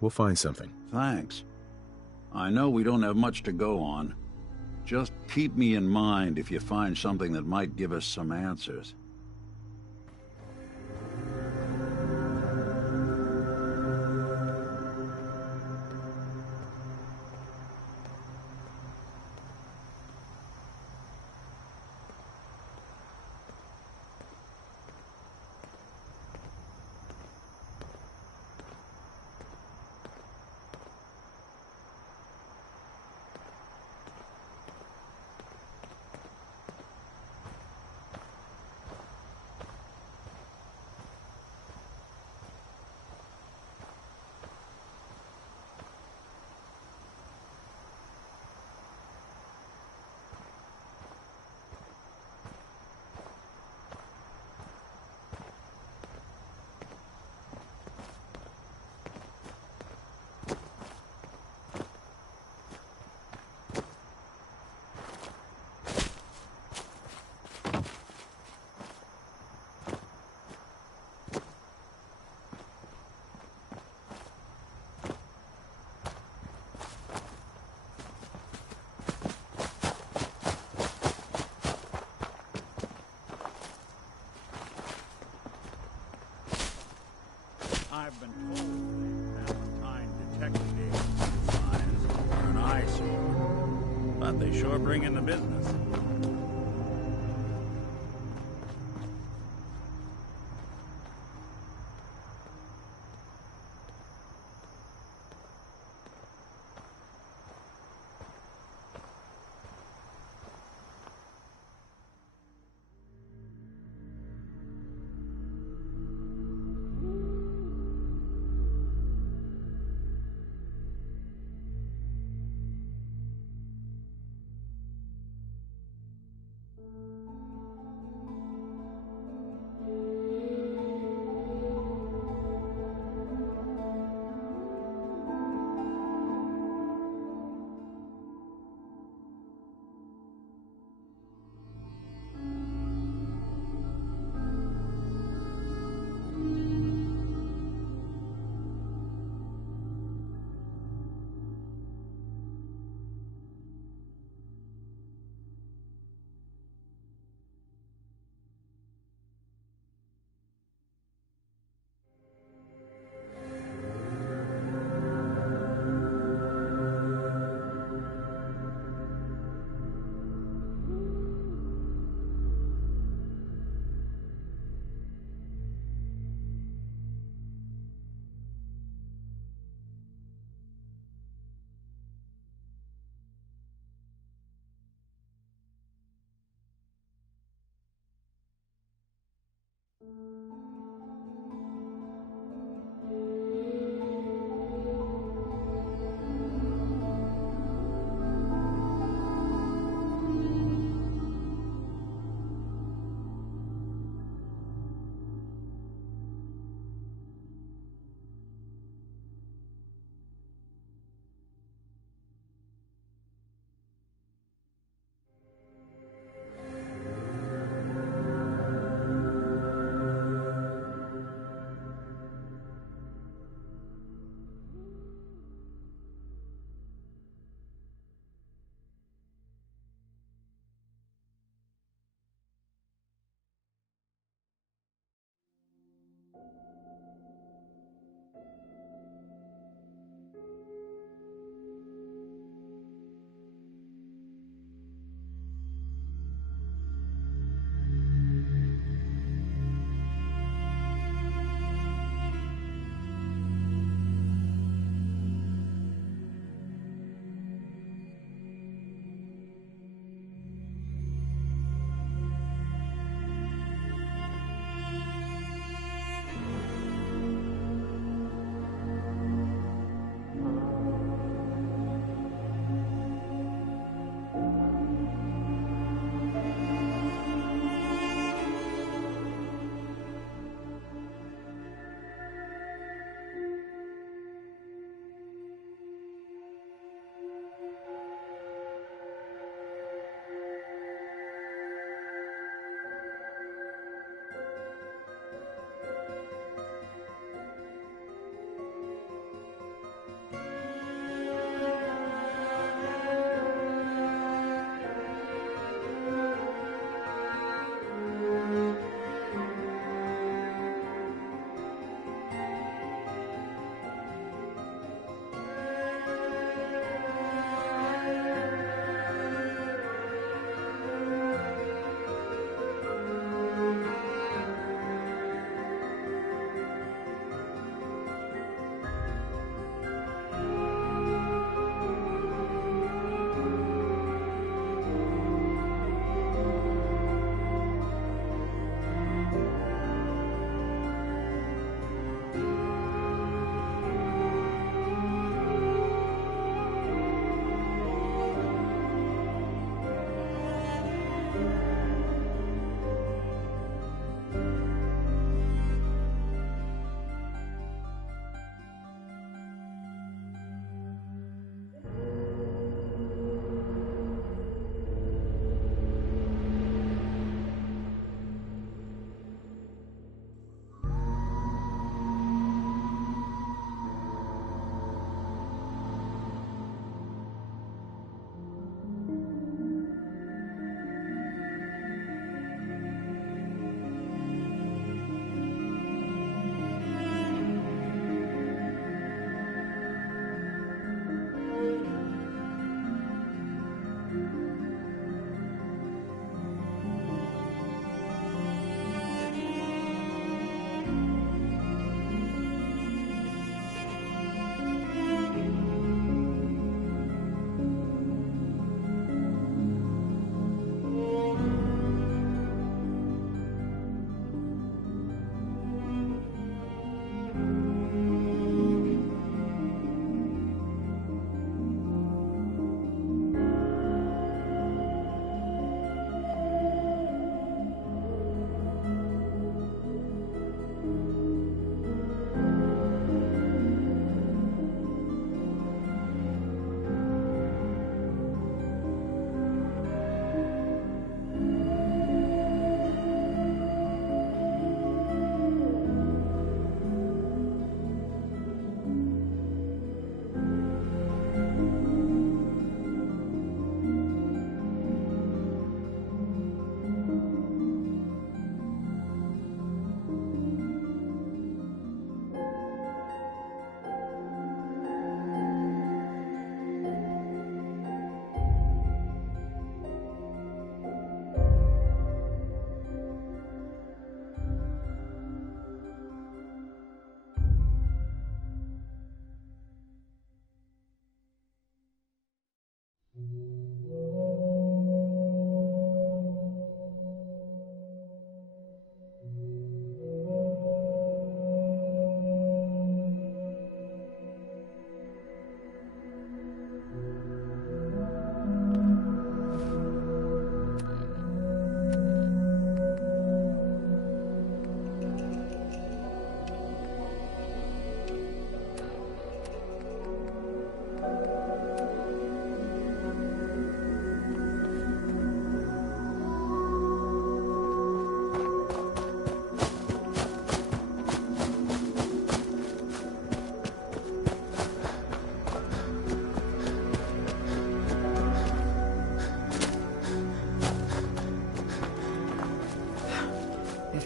We'll find something. Thanks. I know we don't have much to go on. Just keep me in mind if you find something that might give us some answers. I've been told Valentine detective agency finds are an eyesore, but they sure bring in the business.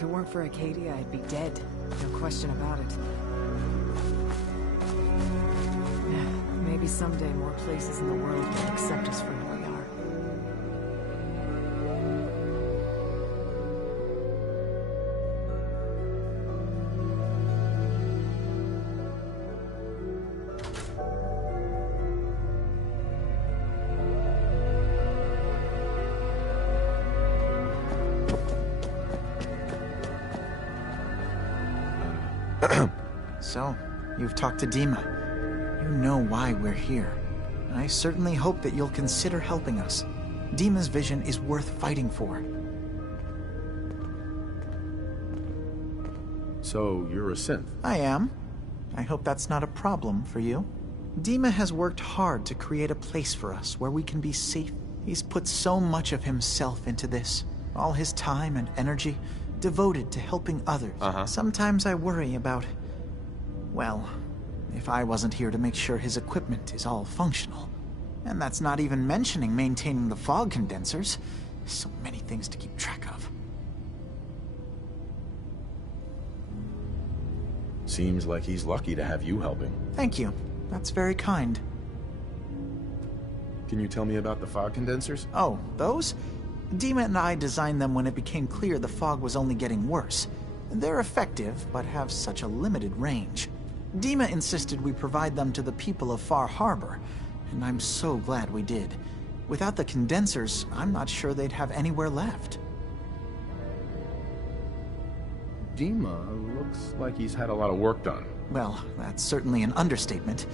If it weren't for Acadia, I'd be dead. No question about it. Maybe someday more places in the world will accept us for who we are. So, you've talked to Dima. You know why we're here. I certainly hope that you'll consider helping us. Dima's vision is worth fighting for. So, you're a synth? I am. I hope that's not a problem for you. Dima has worked hard to create a place for us where we can be safe. He's put so much of himself into this. All his time and energy devoted to helping others. Sometimes I worry about... well, if I wasn't here to make sure his equipment is all functional. And that's not even mentioning maintaining the fog condensers. So many things to keep track of. Seems like he's lucky to have you helping. Thank you. That's very kind. Can you tell me about the fog condensers? Oh, those? Dima and I designed them when it became clear the fog was only getting worse. They're effective, but have such a limited range. Dima insisted we provide them to the people of Far Harbor, and I'm so glad we did. Without the condensers, I'm not sure they'd have anywhere left. Dima looks like he's had a lot of work done. Well, that's certainly an understatement.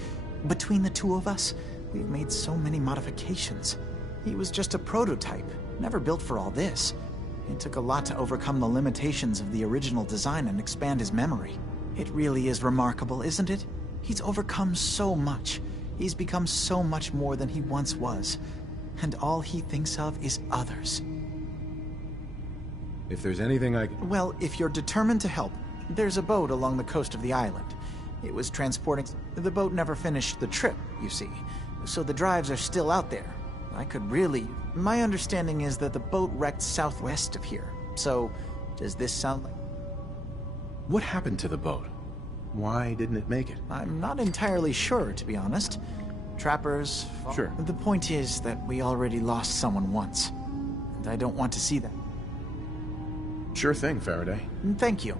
Between the two of us, we've made so many modifications. He was just a prototype, never built for all this. It took a lot to overcome the limitations of the original design and expand his memory. It really is remarkable, isn't it? He's overcome so much. He's become so much more than he once was. And all he thinks of is others. If there's anything I can... Well, if you're determined to help, there's a boat along the coast of the island. It was transporting... The boat never finished the trip, you see. So the drives are still out there. I could really... My understanding is that the boat wrecked southwest of here. So, does this sound like... What happened to the boat? Why didn't it make it? I'm not entirely sure, to be honest. Trappers... Sure. The point is that we already lost someone once. And I don't want to see that. Sure thing, Faraday. Thank you.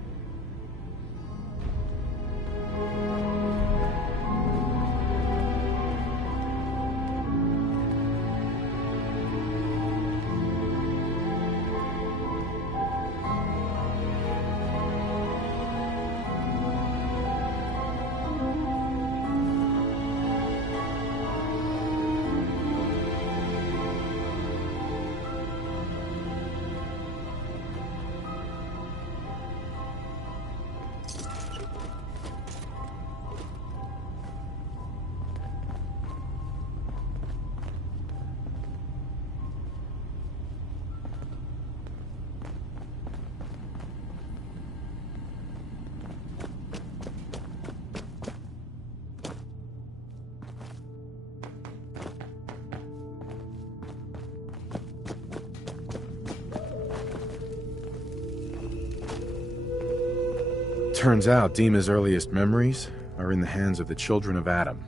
Turns out Dima's earliest memories are in the hands of the children of Adam.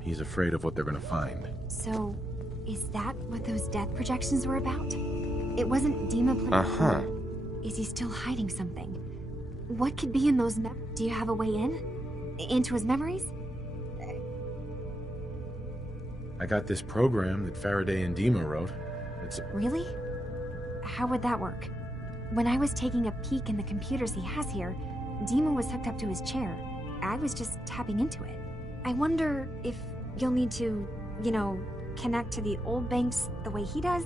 He's afraid of what they're gonna find. So, is that what those death projections were about? It wasn't Dima playing. Is he still hiding something? What could be in those Do you have a way in? Into his memories? I got this program that Faraday and Dima wrote. It's... Really? How would that work? When I was taking a peek in the computers he has here, Dima was hooked up to his chair. I was just tapping into it. I wonder if you'll need to, you know, connect to the old banks the way he does?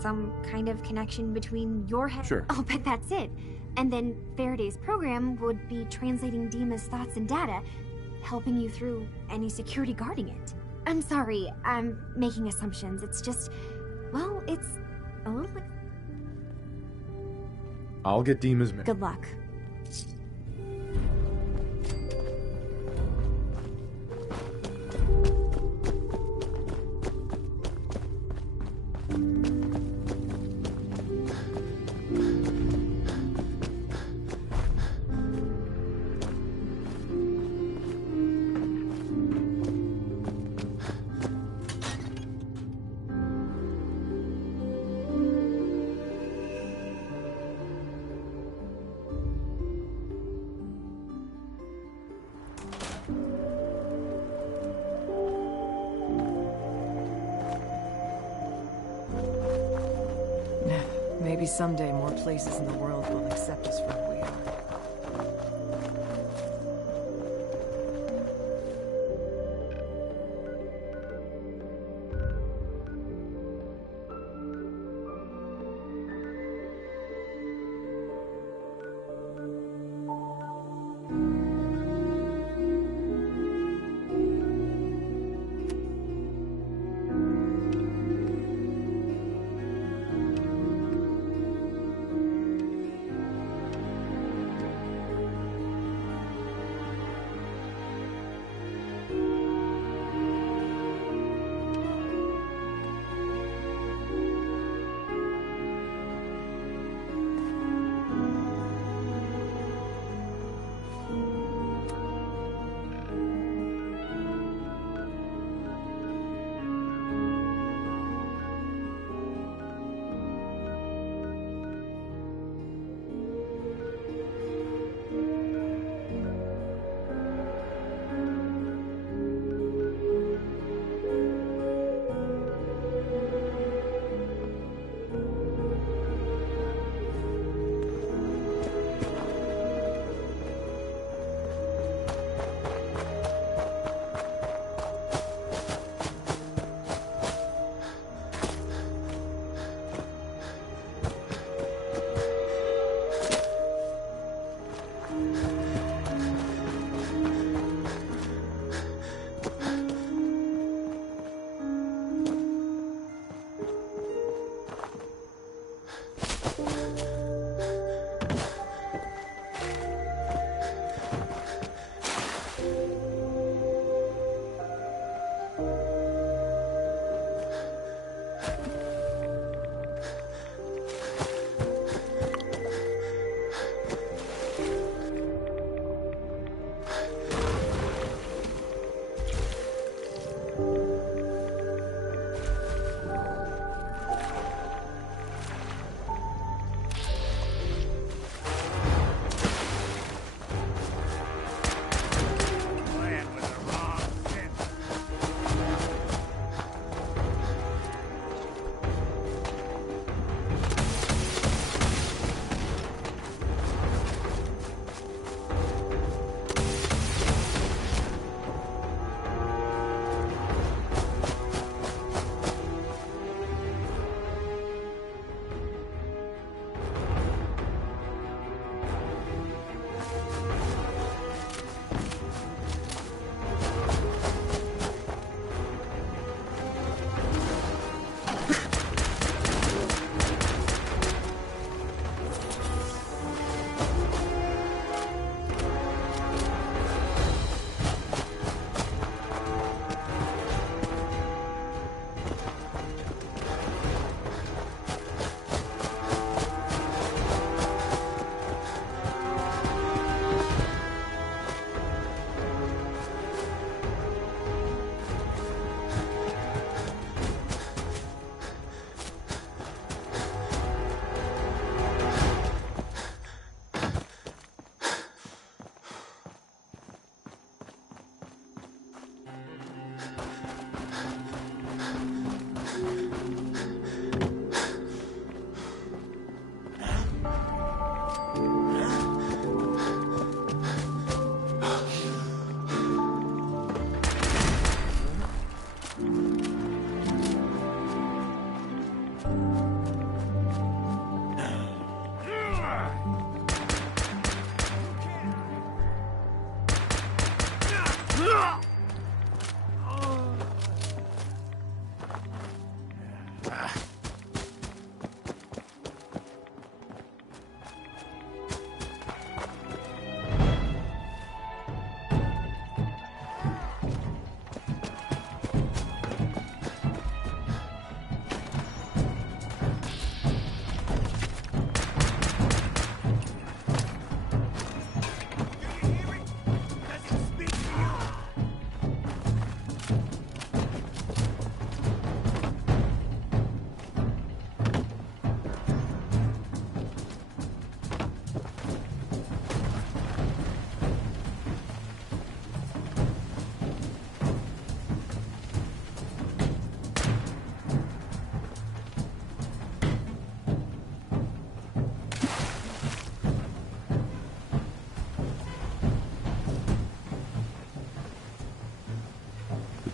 Some kind of connection between your head... Sure. Oh, but that's it. And then Faraday's program would be translating Dima's thoughts and data, helping you through any security guarding it. I'm sorry, I'm making assumptions. It's just... well, it's a little... I'll get Dima's... Good luck. Maybe someday more places in the world will accept us for who we are.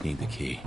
might need the key.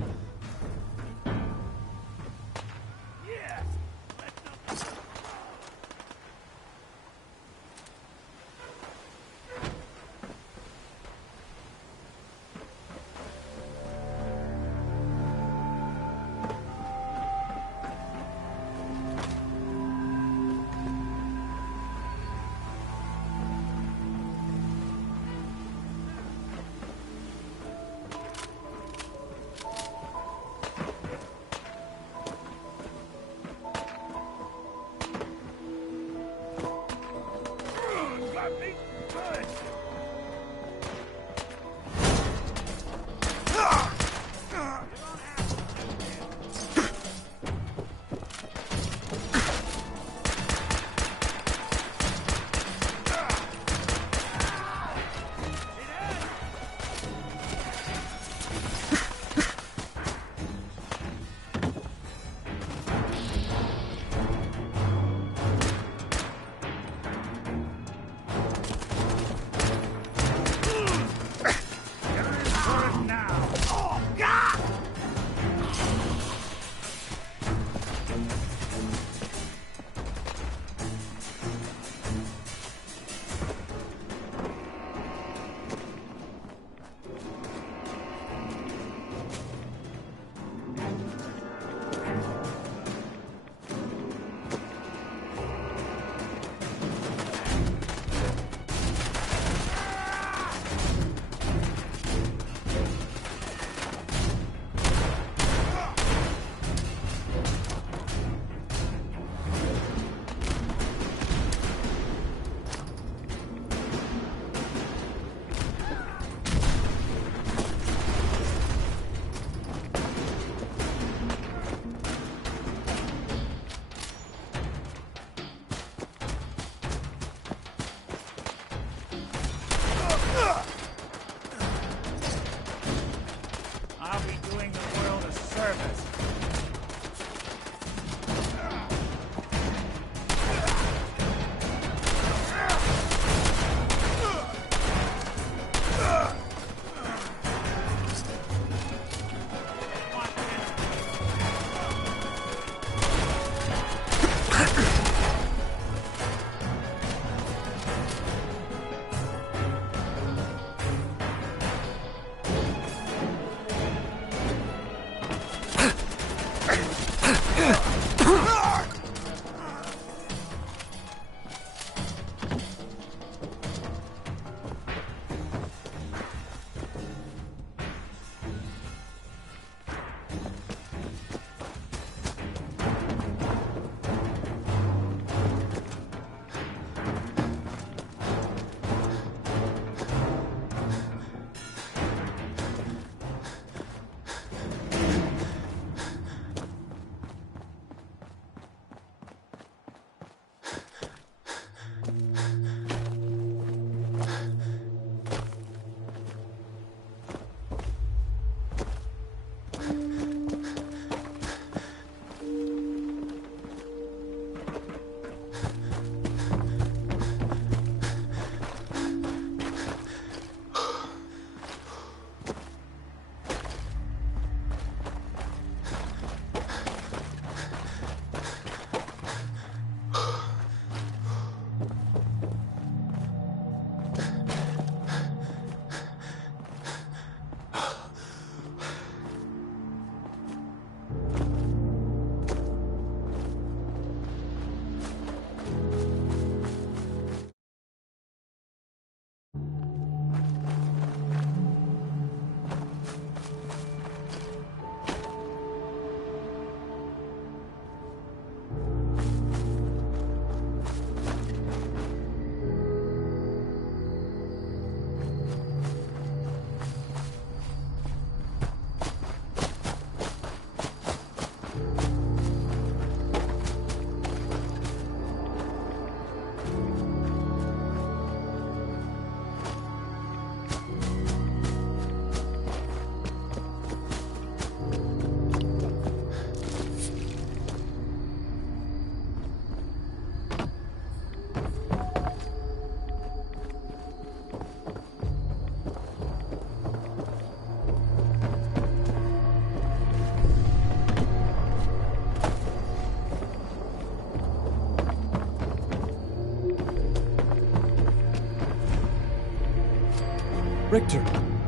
Richter,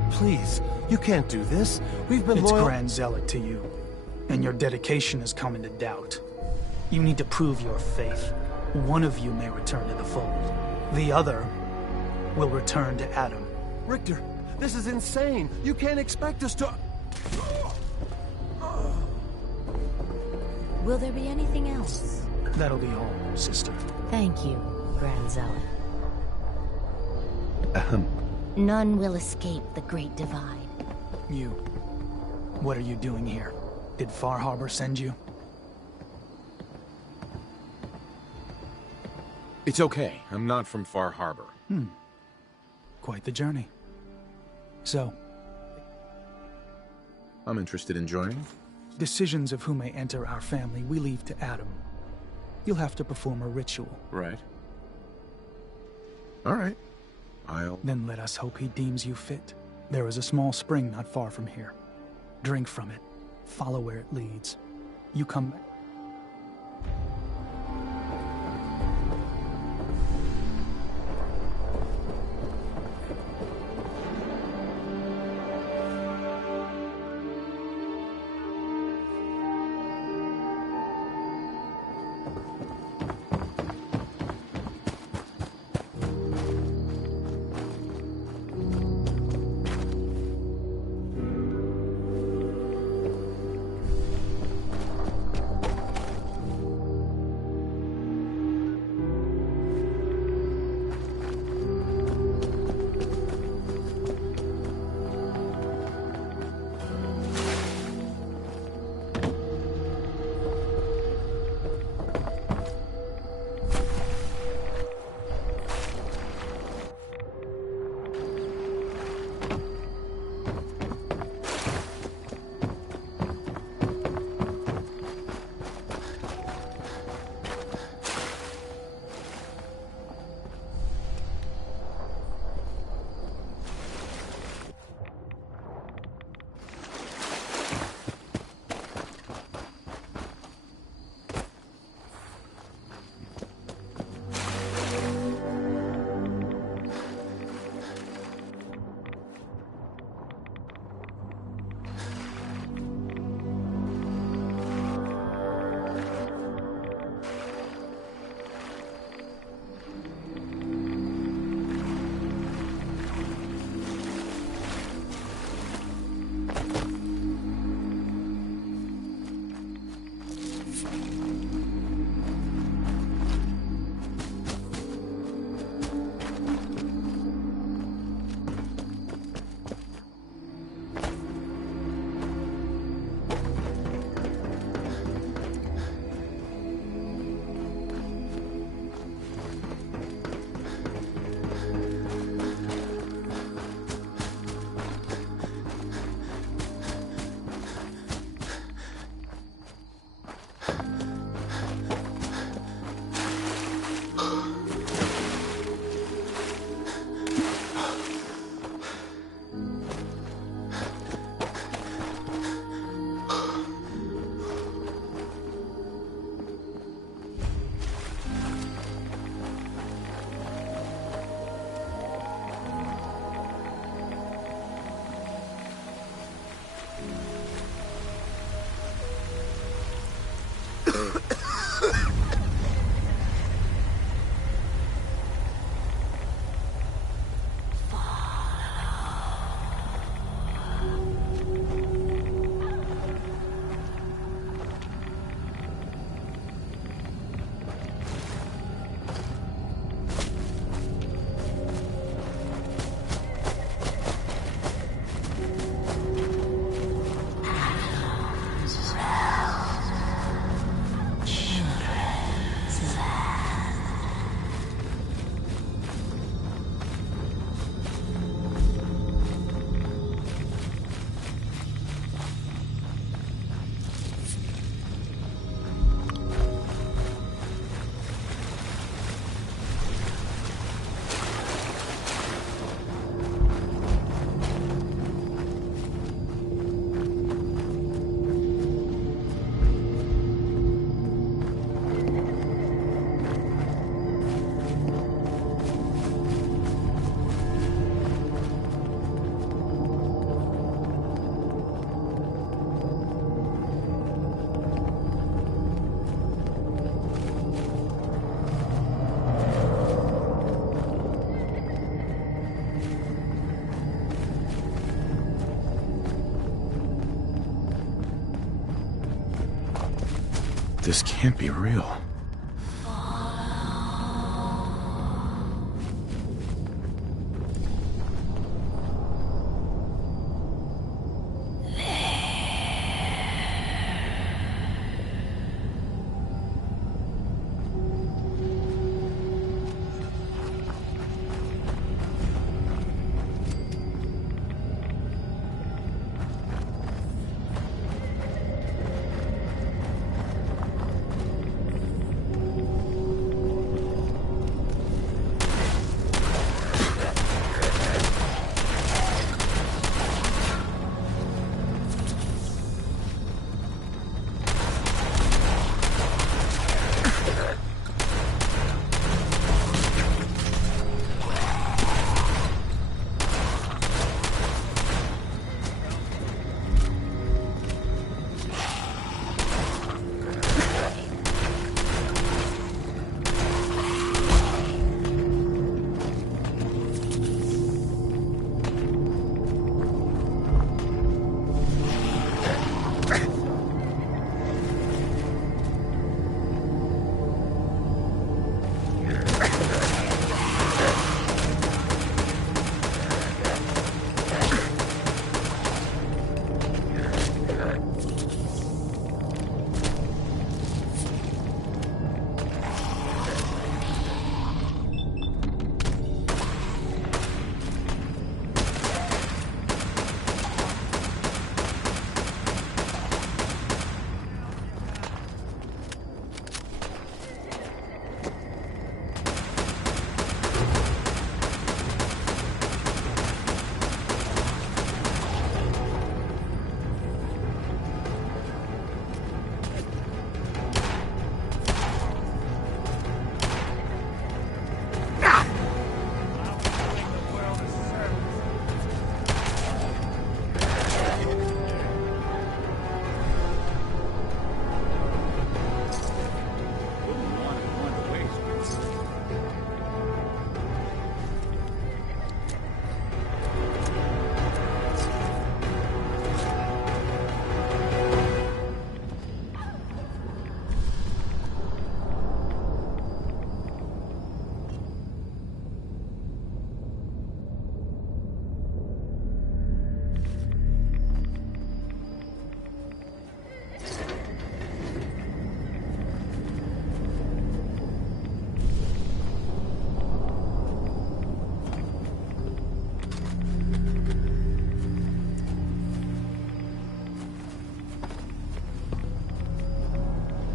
please, you can't do this. We've been It's loyal— Grand Zealot to you, and your dedication has come into doubt. You need to prove your faith. One of you may return to the fold. The other will return to Adam. Richter, this is insane. You can't expect us to— Will there be anything else? That'll be all, sister. Thank you, Grand Zealot. Ahem. None will escape the Great Divide. You. What are you doing here? Did Far Harbor send you? It's okay. I'm not from Far Harbor. Quite the journey. So, I'm interested in joining. decisions of who may enter our family we leave to Adam. You'll have to perform a ritual. Right. All right. Then let us hope he deems you fit. There is a small spring not far from here. Drink from it. Follow where it leads. You come back. This can't be real.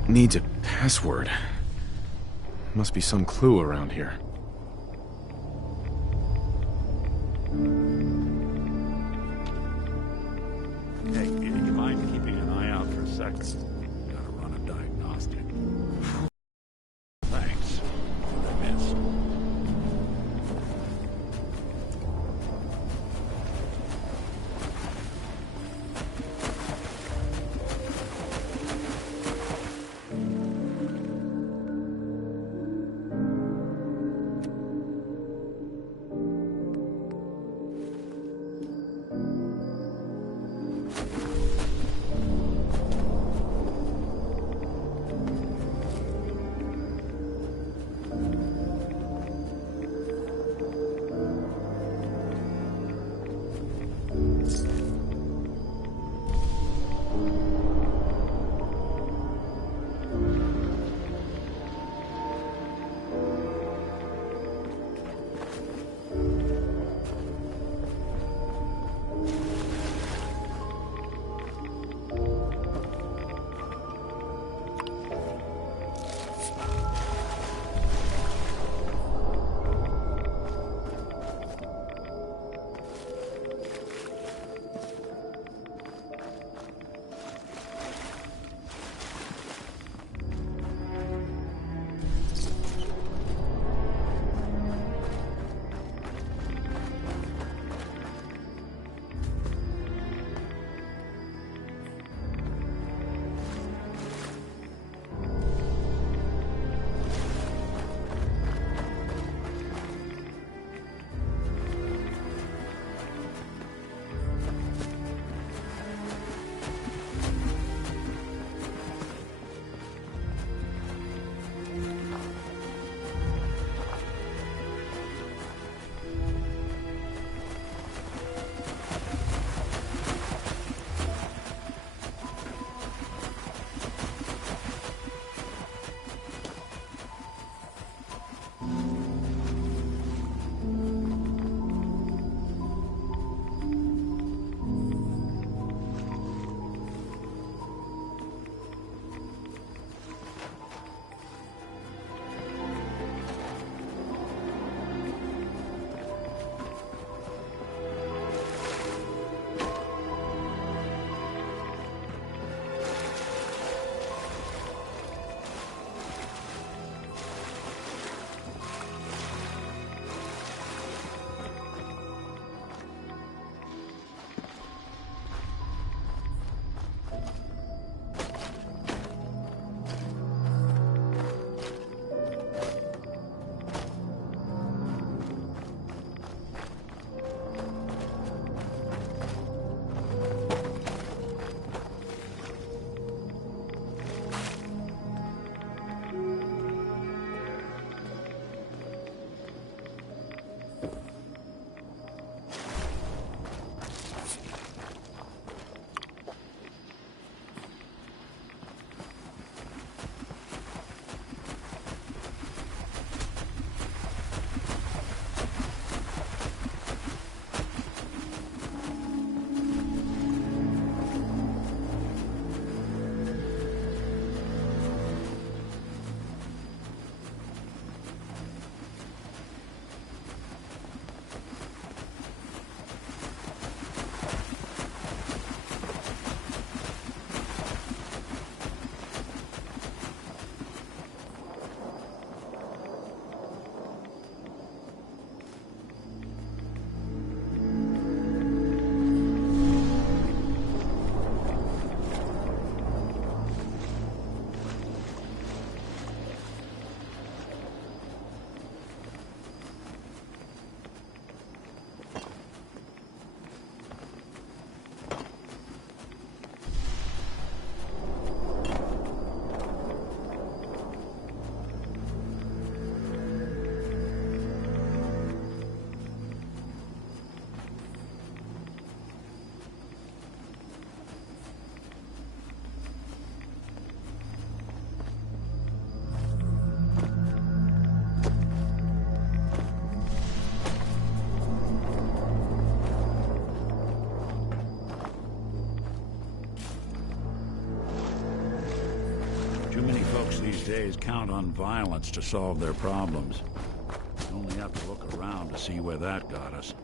Needs a password. Must be some clue around here. Hey, do you mind keeping an eye out for a second? Gotta run a diagnostic. Thanks. I missed. these days count on violence to solve their problems. You only have to look around to see where that got us.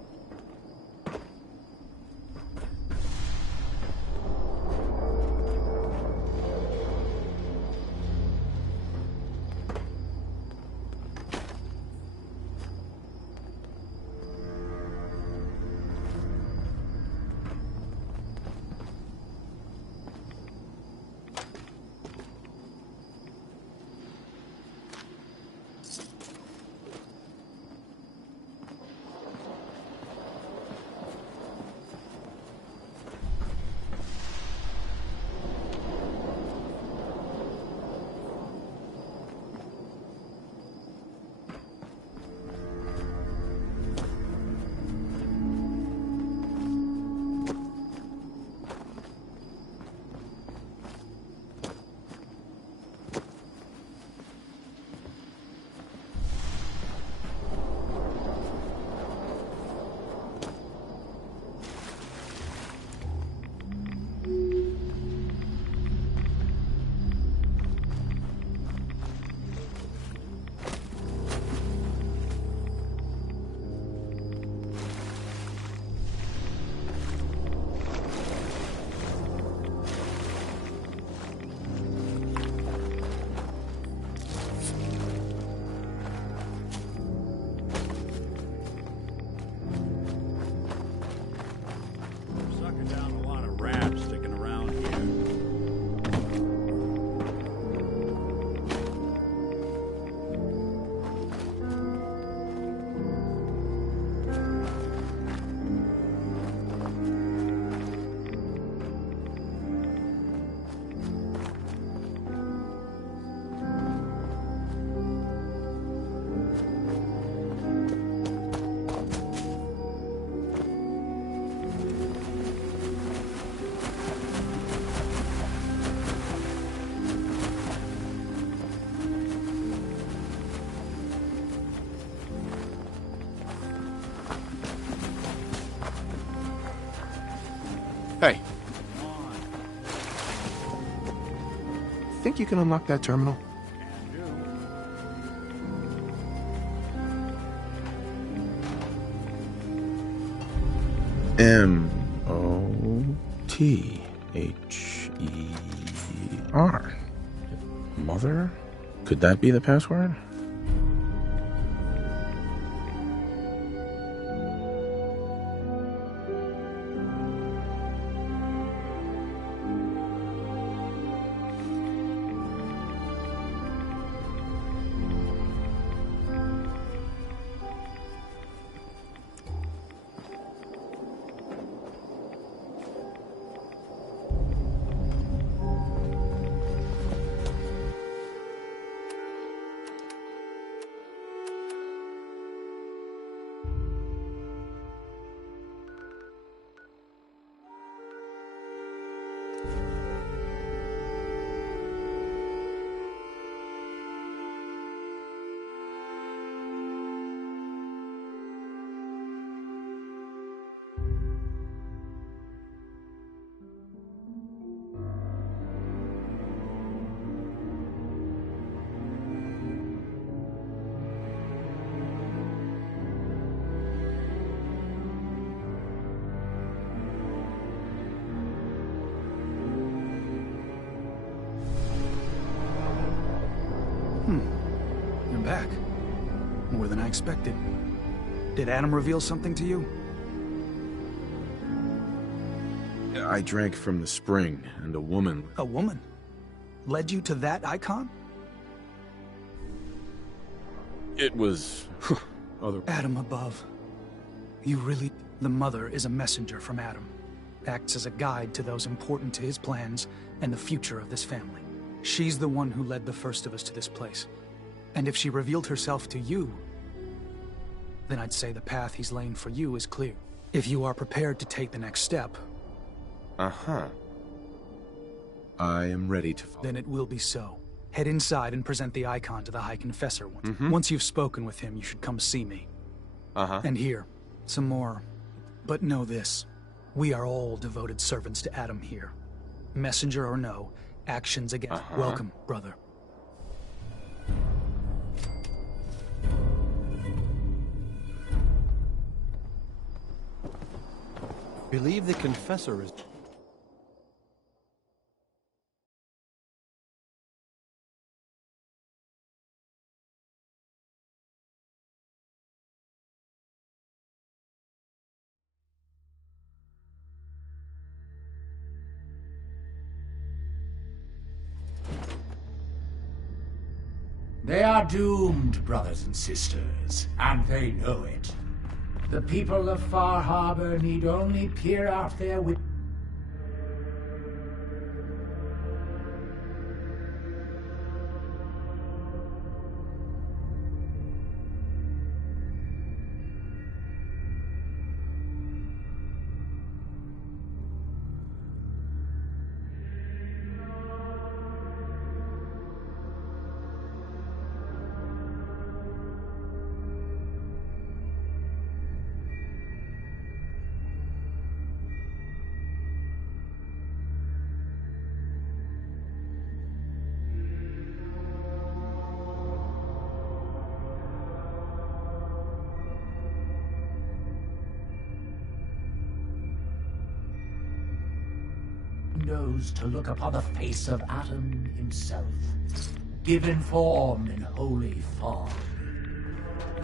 Hey. Think you can unlock that terminal? M-O-T-H-E-R. Mother? Could that be the password? You're back. More than I expected. Did Adam reveal something to you? I drank from the spring, and a woman... A woman? Led you to that icon? It was... other... Adam above. You really... The mother is a messenger from Adam. Acts as a guide to those important to his plans and the future of this family. She's the one who led the first of us to this place. And if she revealed herself to you, then I'd say the path he's laying for you is clear. If you are prepared to take the next step... Uh-huh. I am ready to follow. Then it will be so. Head inside and present the icon to the High Confessor once. Mm-hmm. Once you've spoken with him, you should come see me. Uh-huh. And here, some more. But know this. We are all devoted servants to Adam here. Messenger or no, actions against... Uh-huh. Welcome, brother. Believe the Confessor is... They are doomed, brothers and sisters, and they know it. The people of Far Harbor need only peer out their window. To look upon the face of Atom himself, given form in holy fog.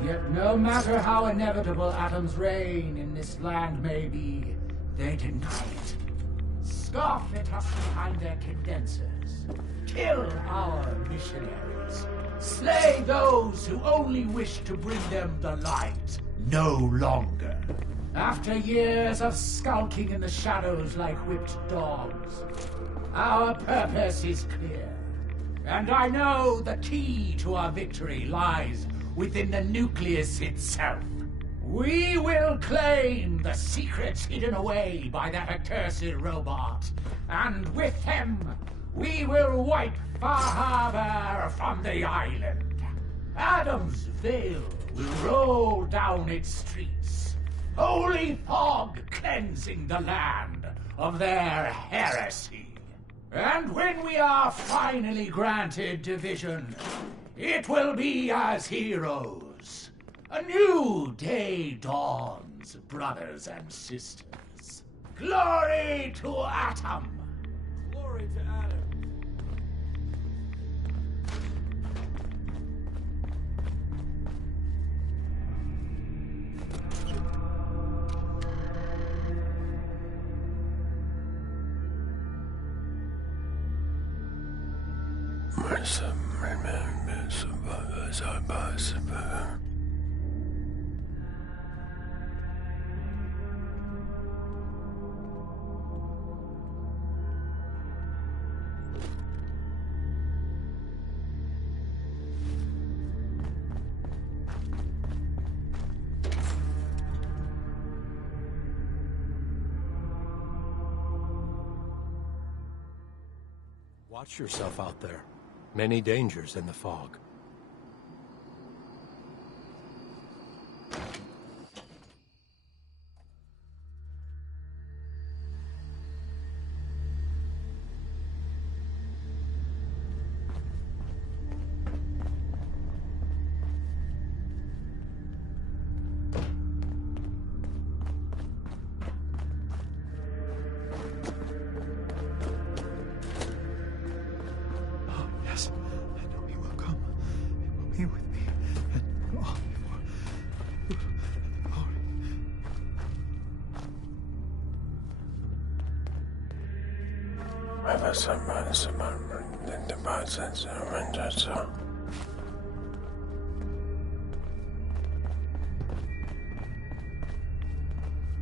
Yet no matter how inevitable Atom's reign in this land may be, they deny it. Scoff at us behind their condensers. Kill our missionaries. Slay those who only wish to bring them the light. No longer. After years of skulking in the shadows like whipped dogs, our purpose is clear. And I know the key to our victory lies within the nucleus itself. We will claim the secrets hidden away by that accursed robot. And with them, we will wipe Far Harbor from the island. Adam's Veil will roll down its streets. Holy fog cleansing the land of their heresy. And when we are finally granted division, it will be as heroes. A new day dawns, brothers and sisters. Glory to Atom! Glory to Adam! Watch yourself out there. Many dangers in the fog.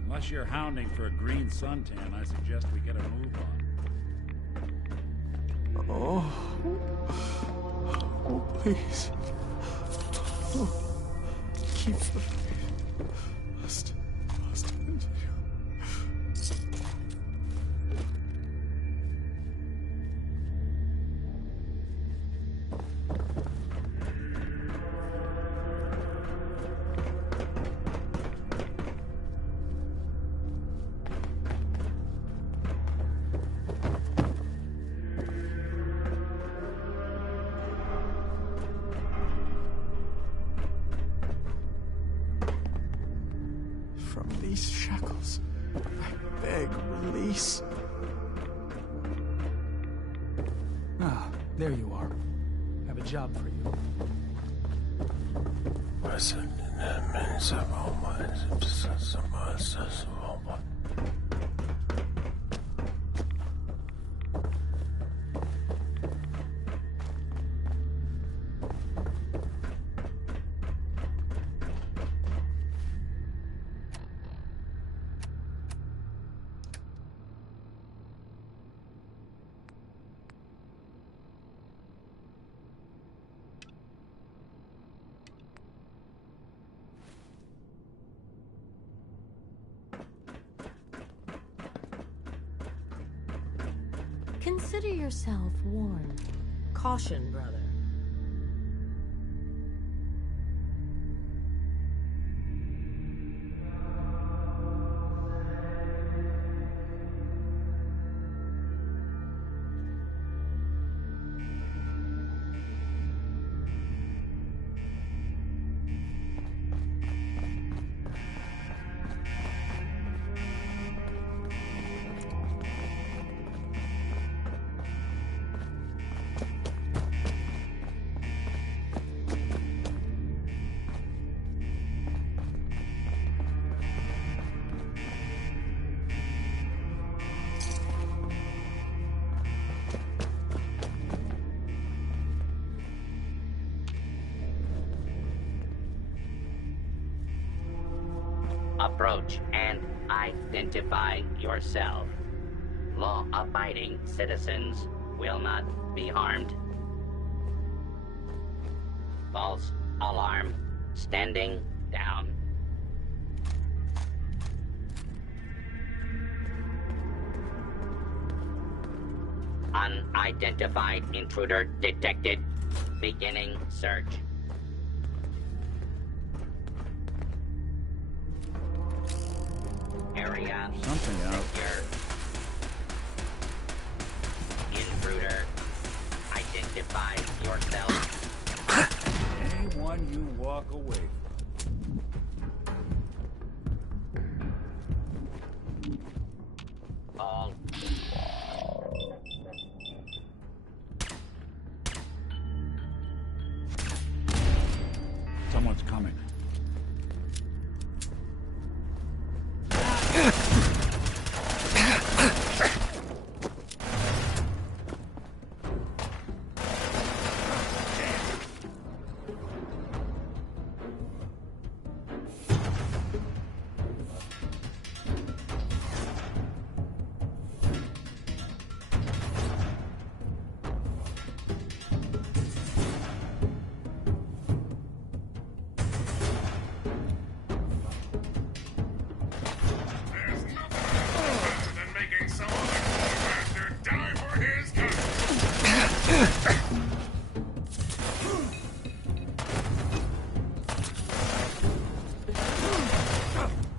Unless you're hounding for a green suntan, I suggest we get a move on. Oh, please. Oh, keep the faith. Must continue. From these shackles, I beg, release. Ah, there you are. I have a job for you. Consider yourself warned. Caution, brother. Approach and identify yourself. Law-abiding citizens will not be harmed. False alarm. Standing down. Unidentified intruder detected. Beginning search. Area. Something out. Intruder. Identify yourself. Anyone you walk away from. All. Someone's coming.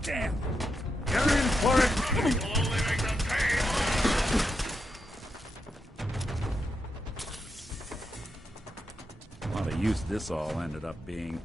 Damn! You're in for it! A lot of use this all ended up being.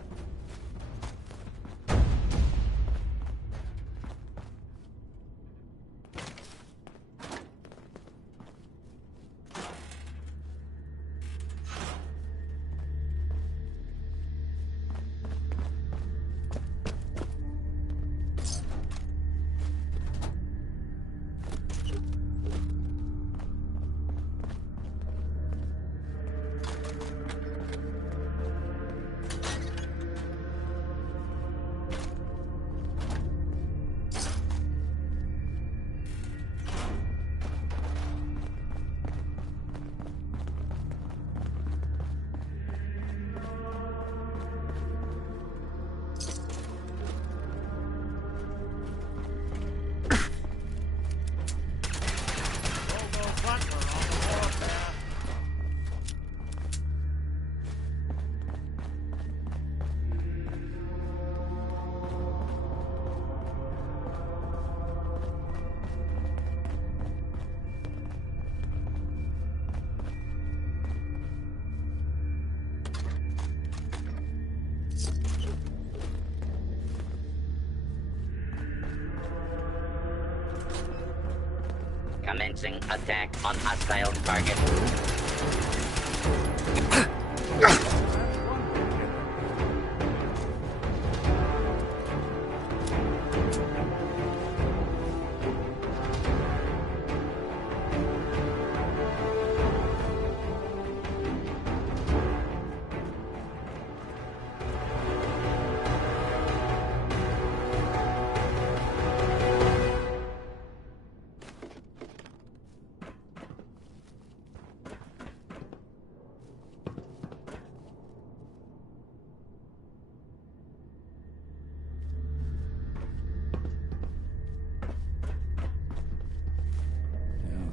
Commencing attack on hostile target.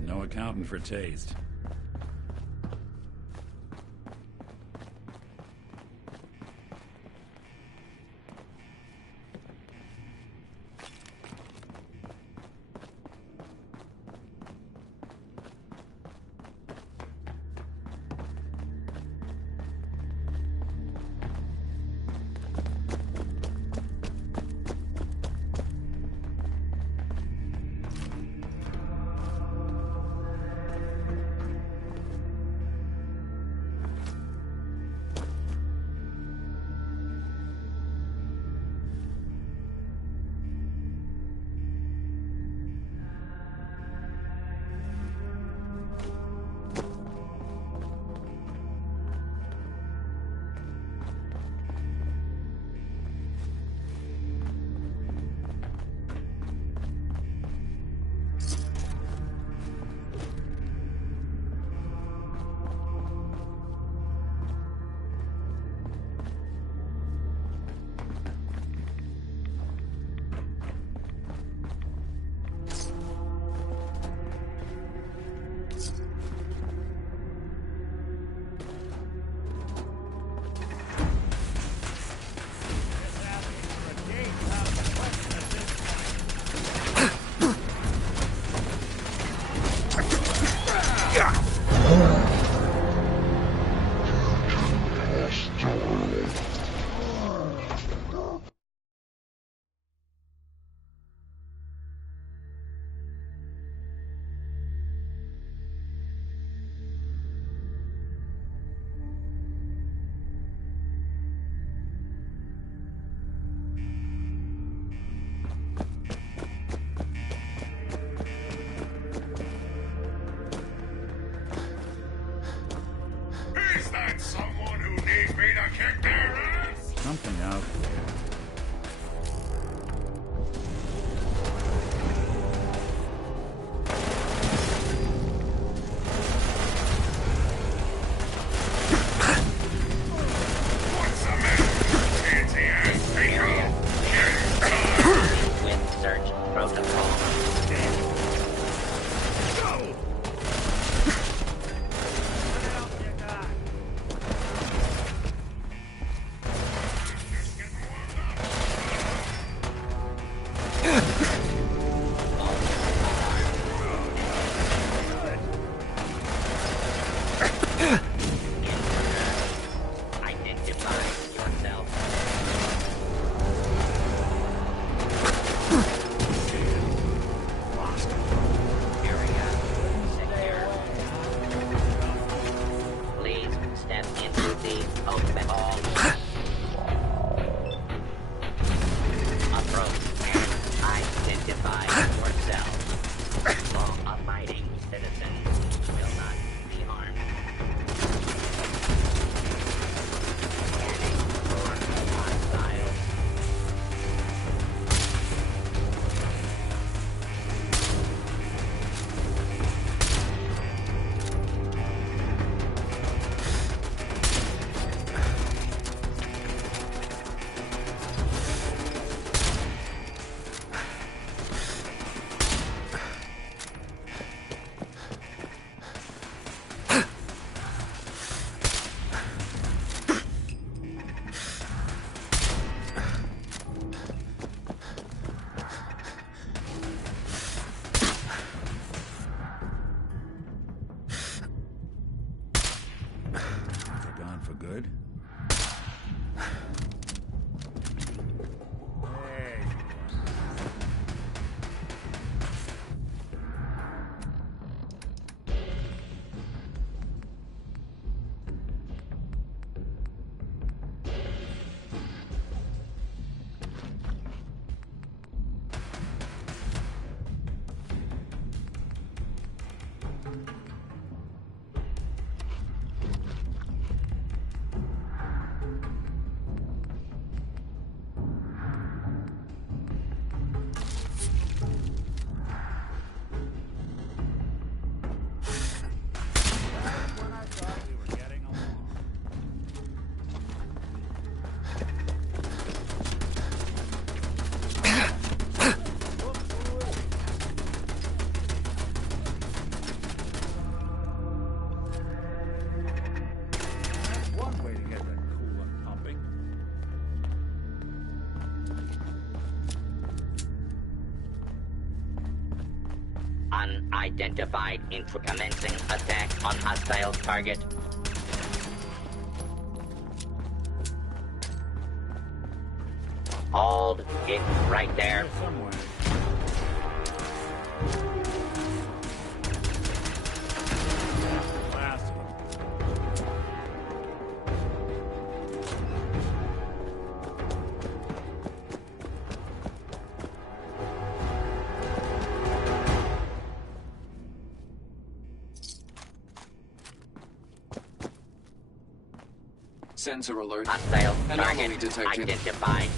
No accounting for taste. Something out there. With search protocol. Unidentified commencing attack on hostile target. Hold it right there. Somewhere. Last one. Sensor alert. Hostile Anomaly target detected. identified.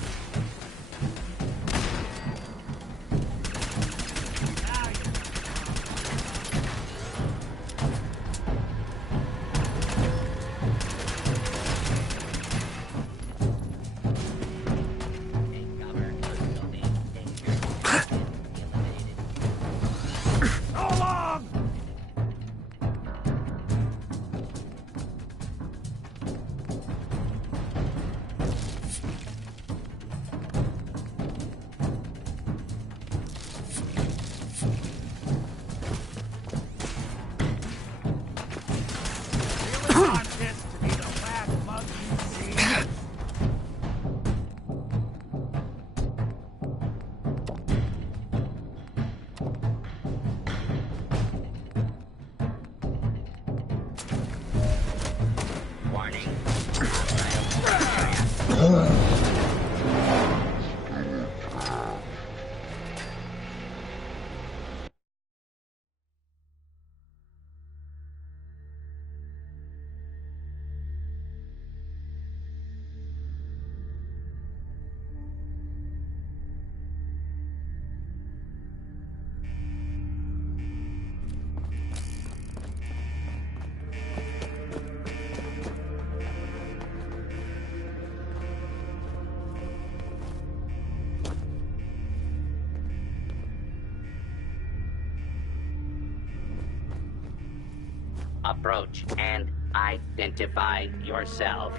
Approach and identify yourself.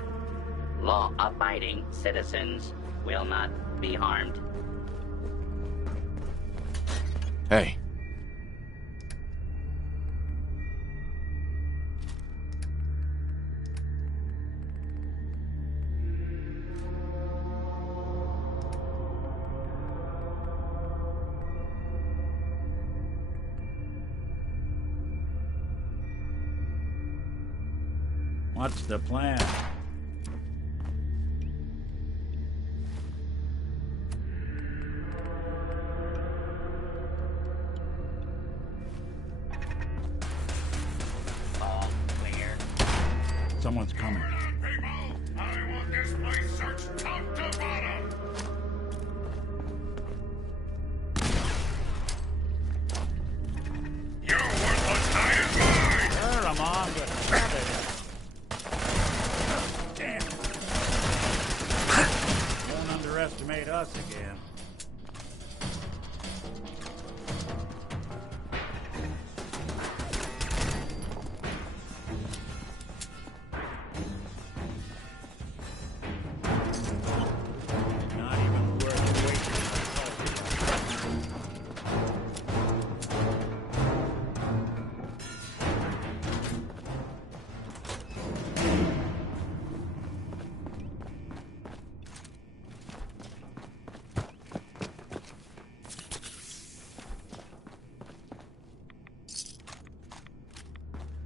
Law-abiding citizens will not be harmed. Hey. What's the plan? All clear. Someone's coming. I want this place searched top to bottom. Your worthless hide is mine. Sure, I'm on, but damn. Don't underestimate us again. Not even worth wasting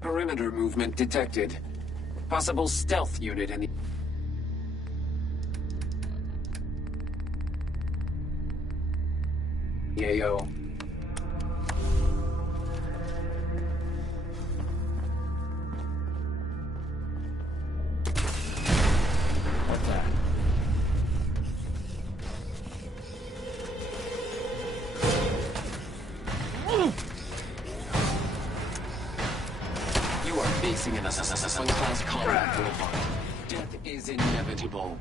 Perimeter movement detected. Possible stealth unit in the... AO. What's that? You are facing an class combat robot. Death is inevitable.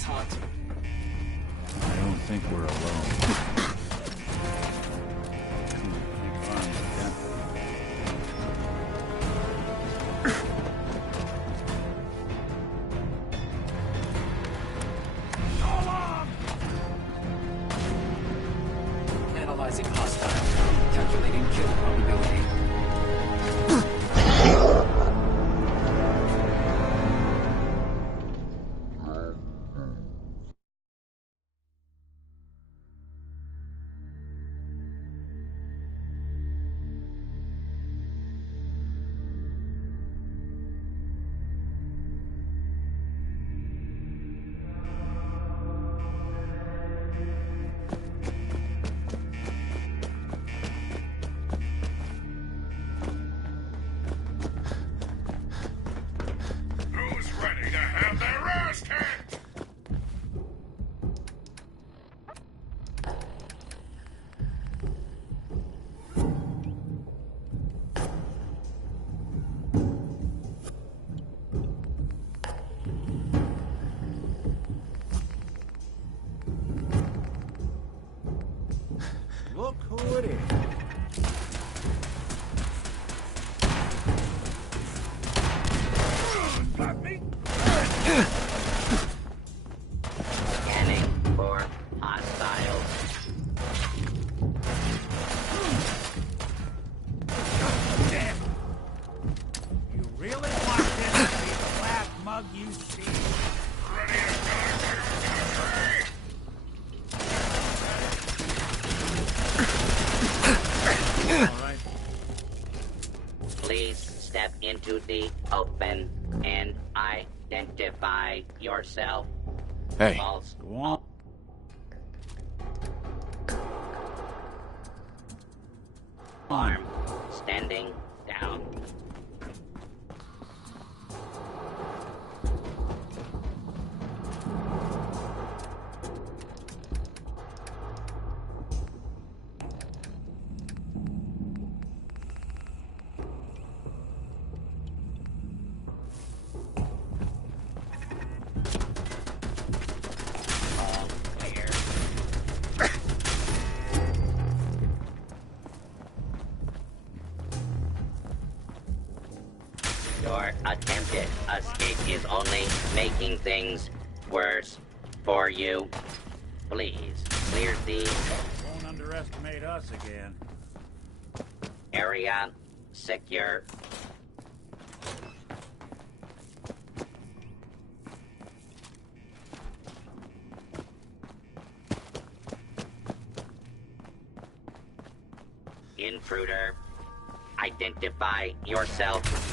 talk to. I don't think we're alone. Analyzing hostile. Calculating kill probability. Look who it is. Scanning for hostiles. Damn. You really want this to be the last mug you see? Ready to die for your country? All right. Please step into the open and identify yourself. Hey. False. Arm. Standing down. All clear. Your attempted escape is only making things worse for you. Please clear the Don't underestimate us again. area secure. Intruder, identify yourself.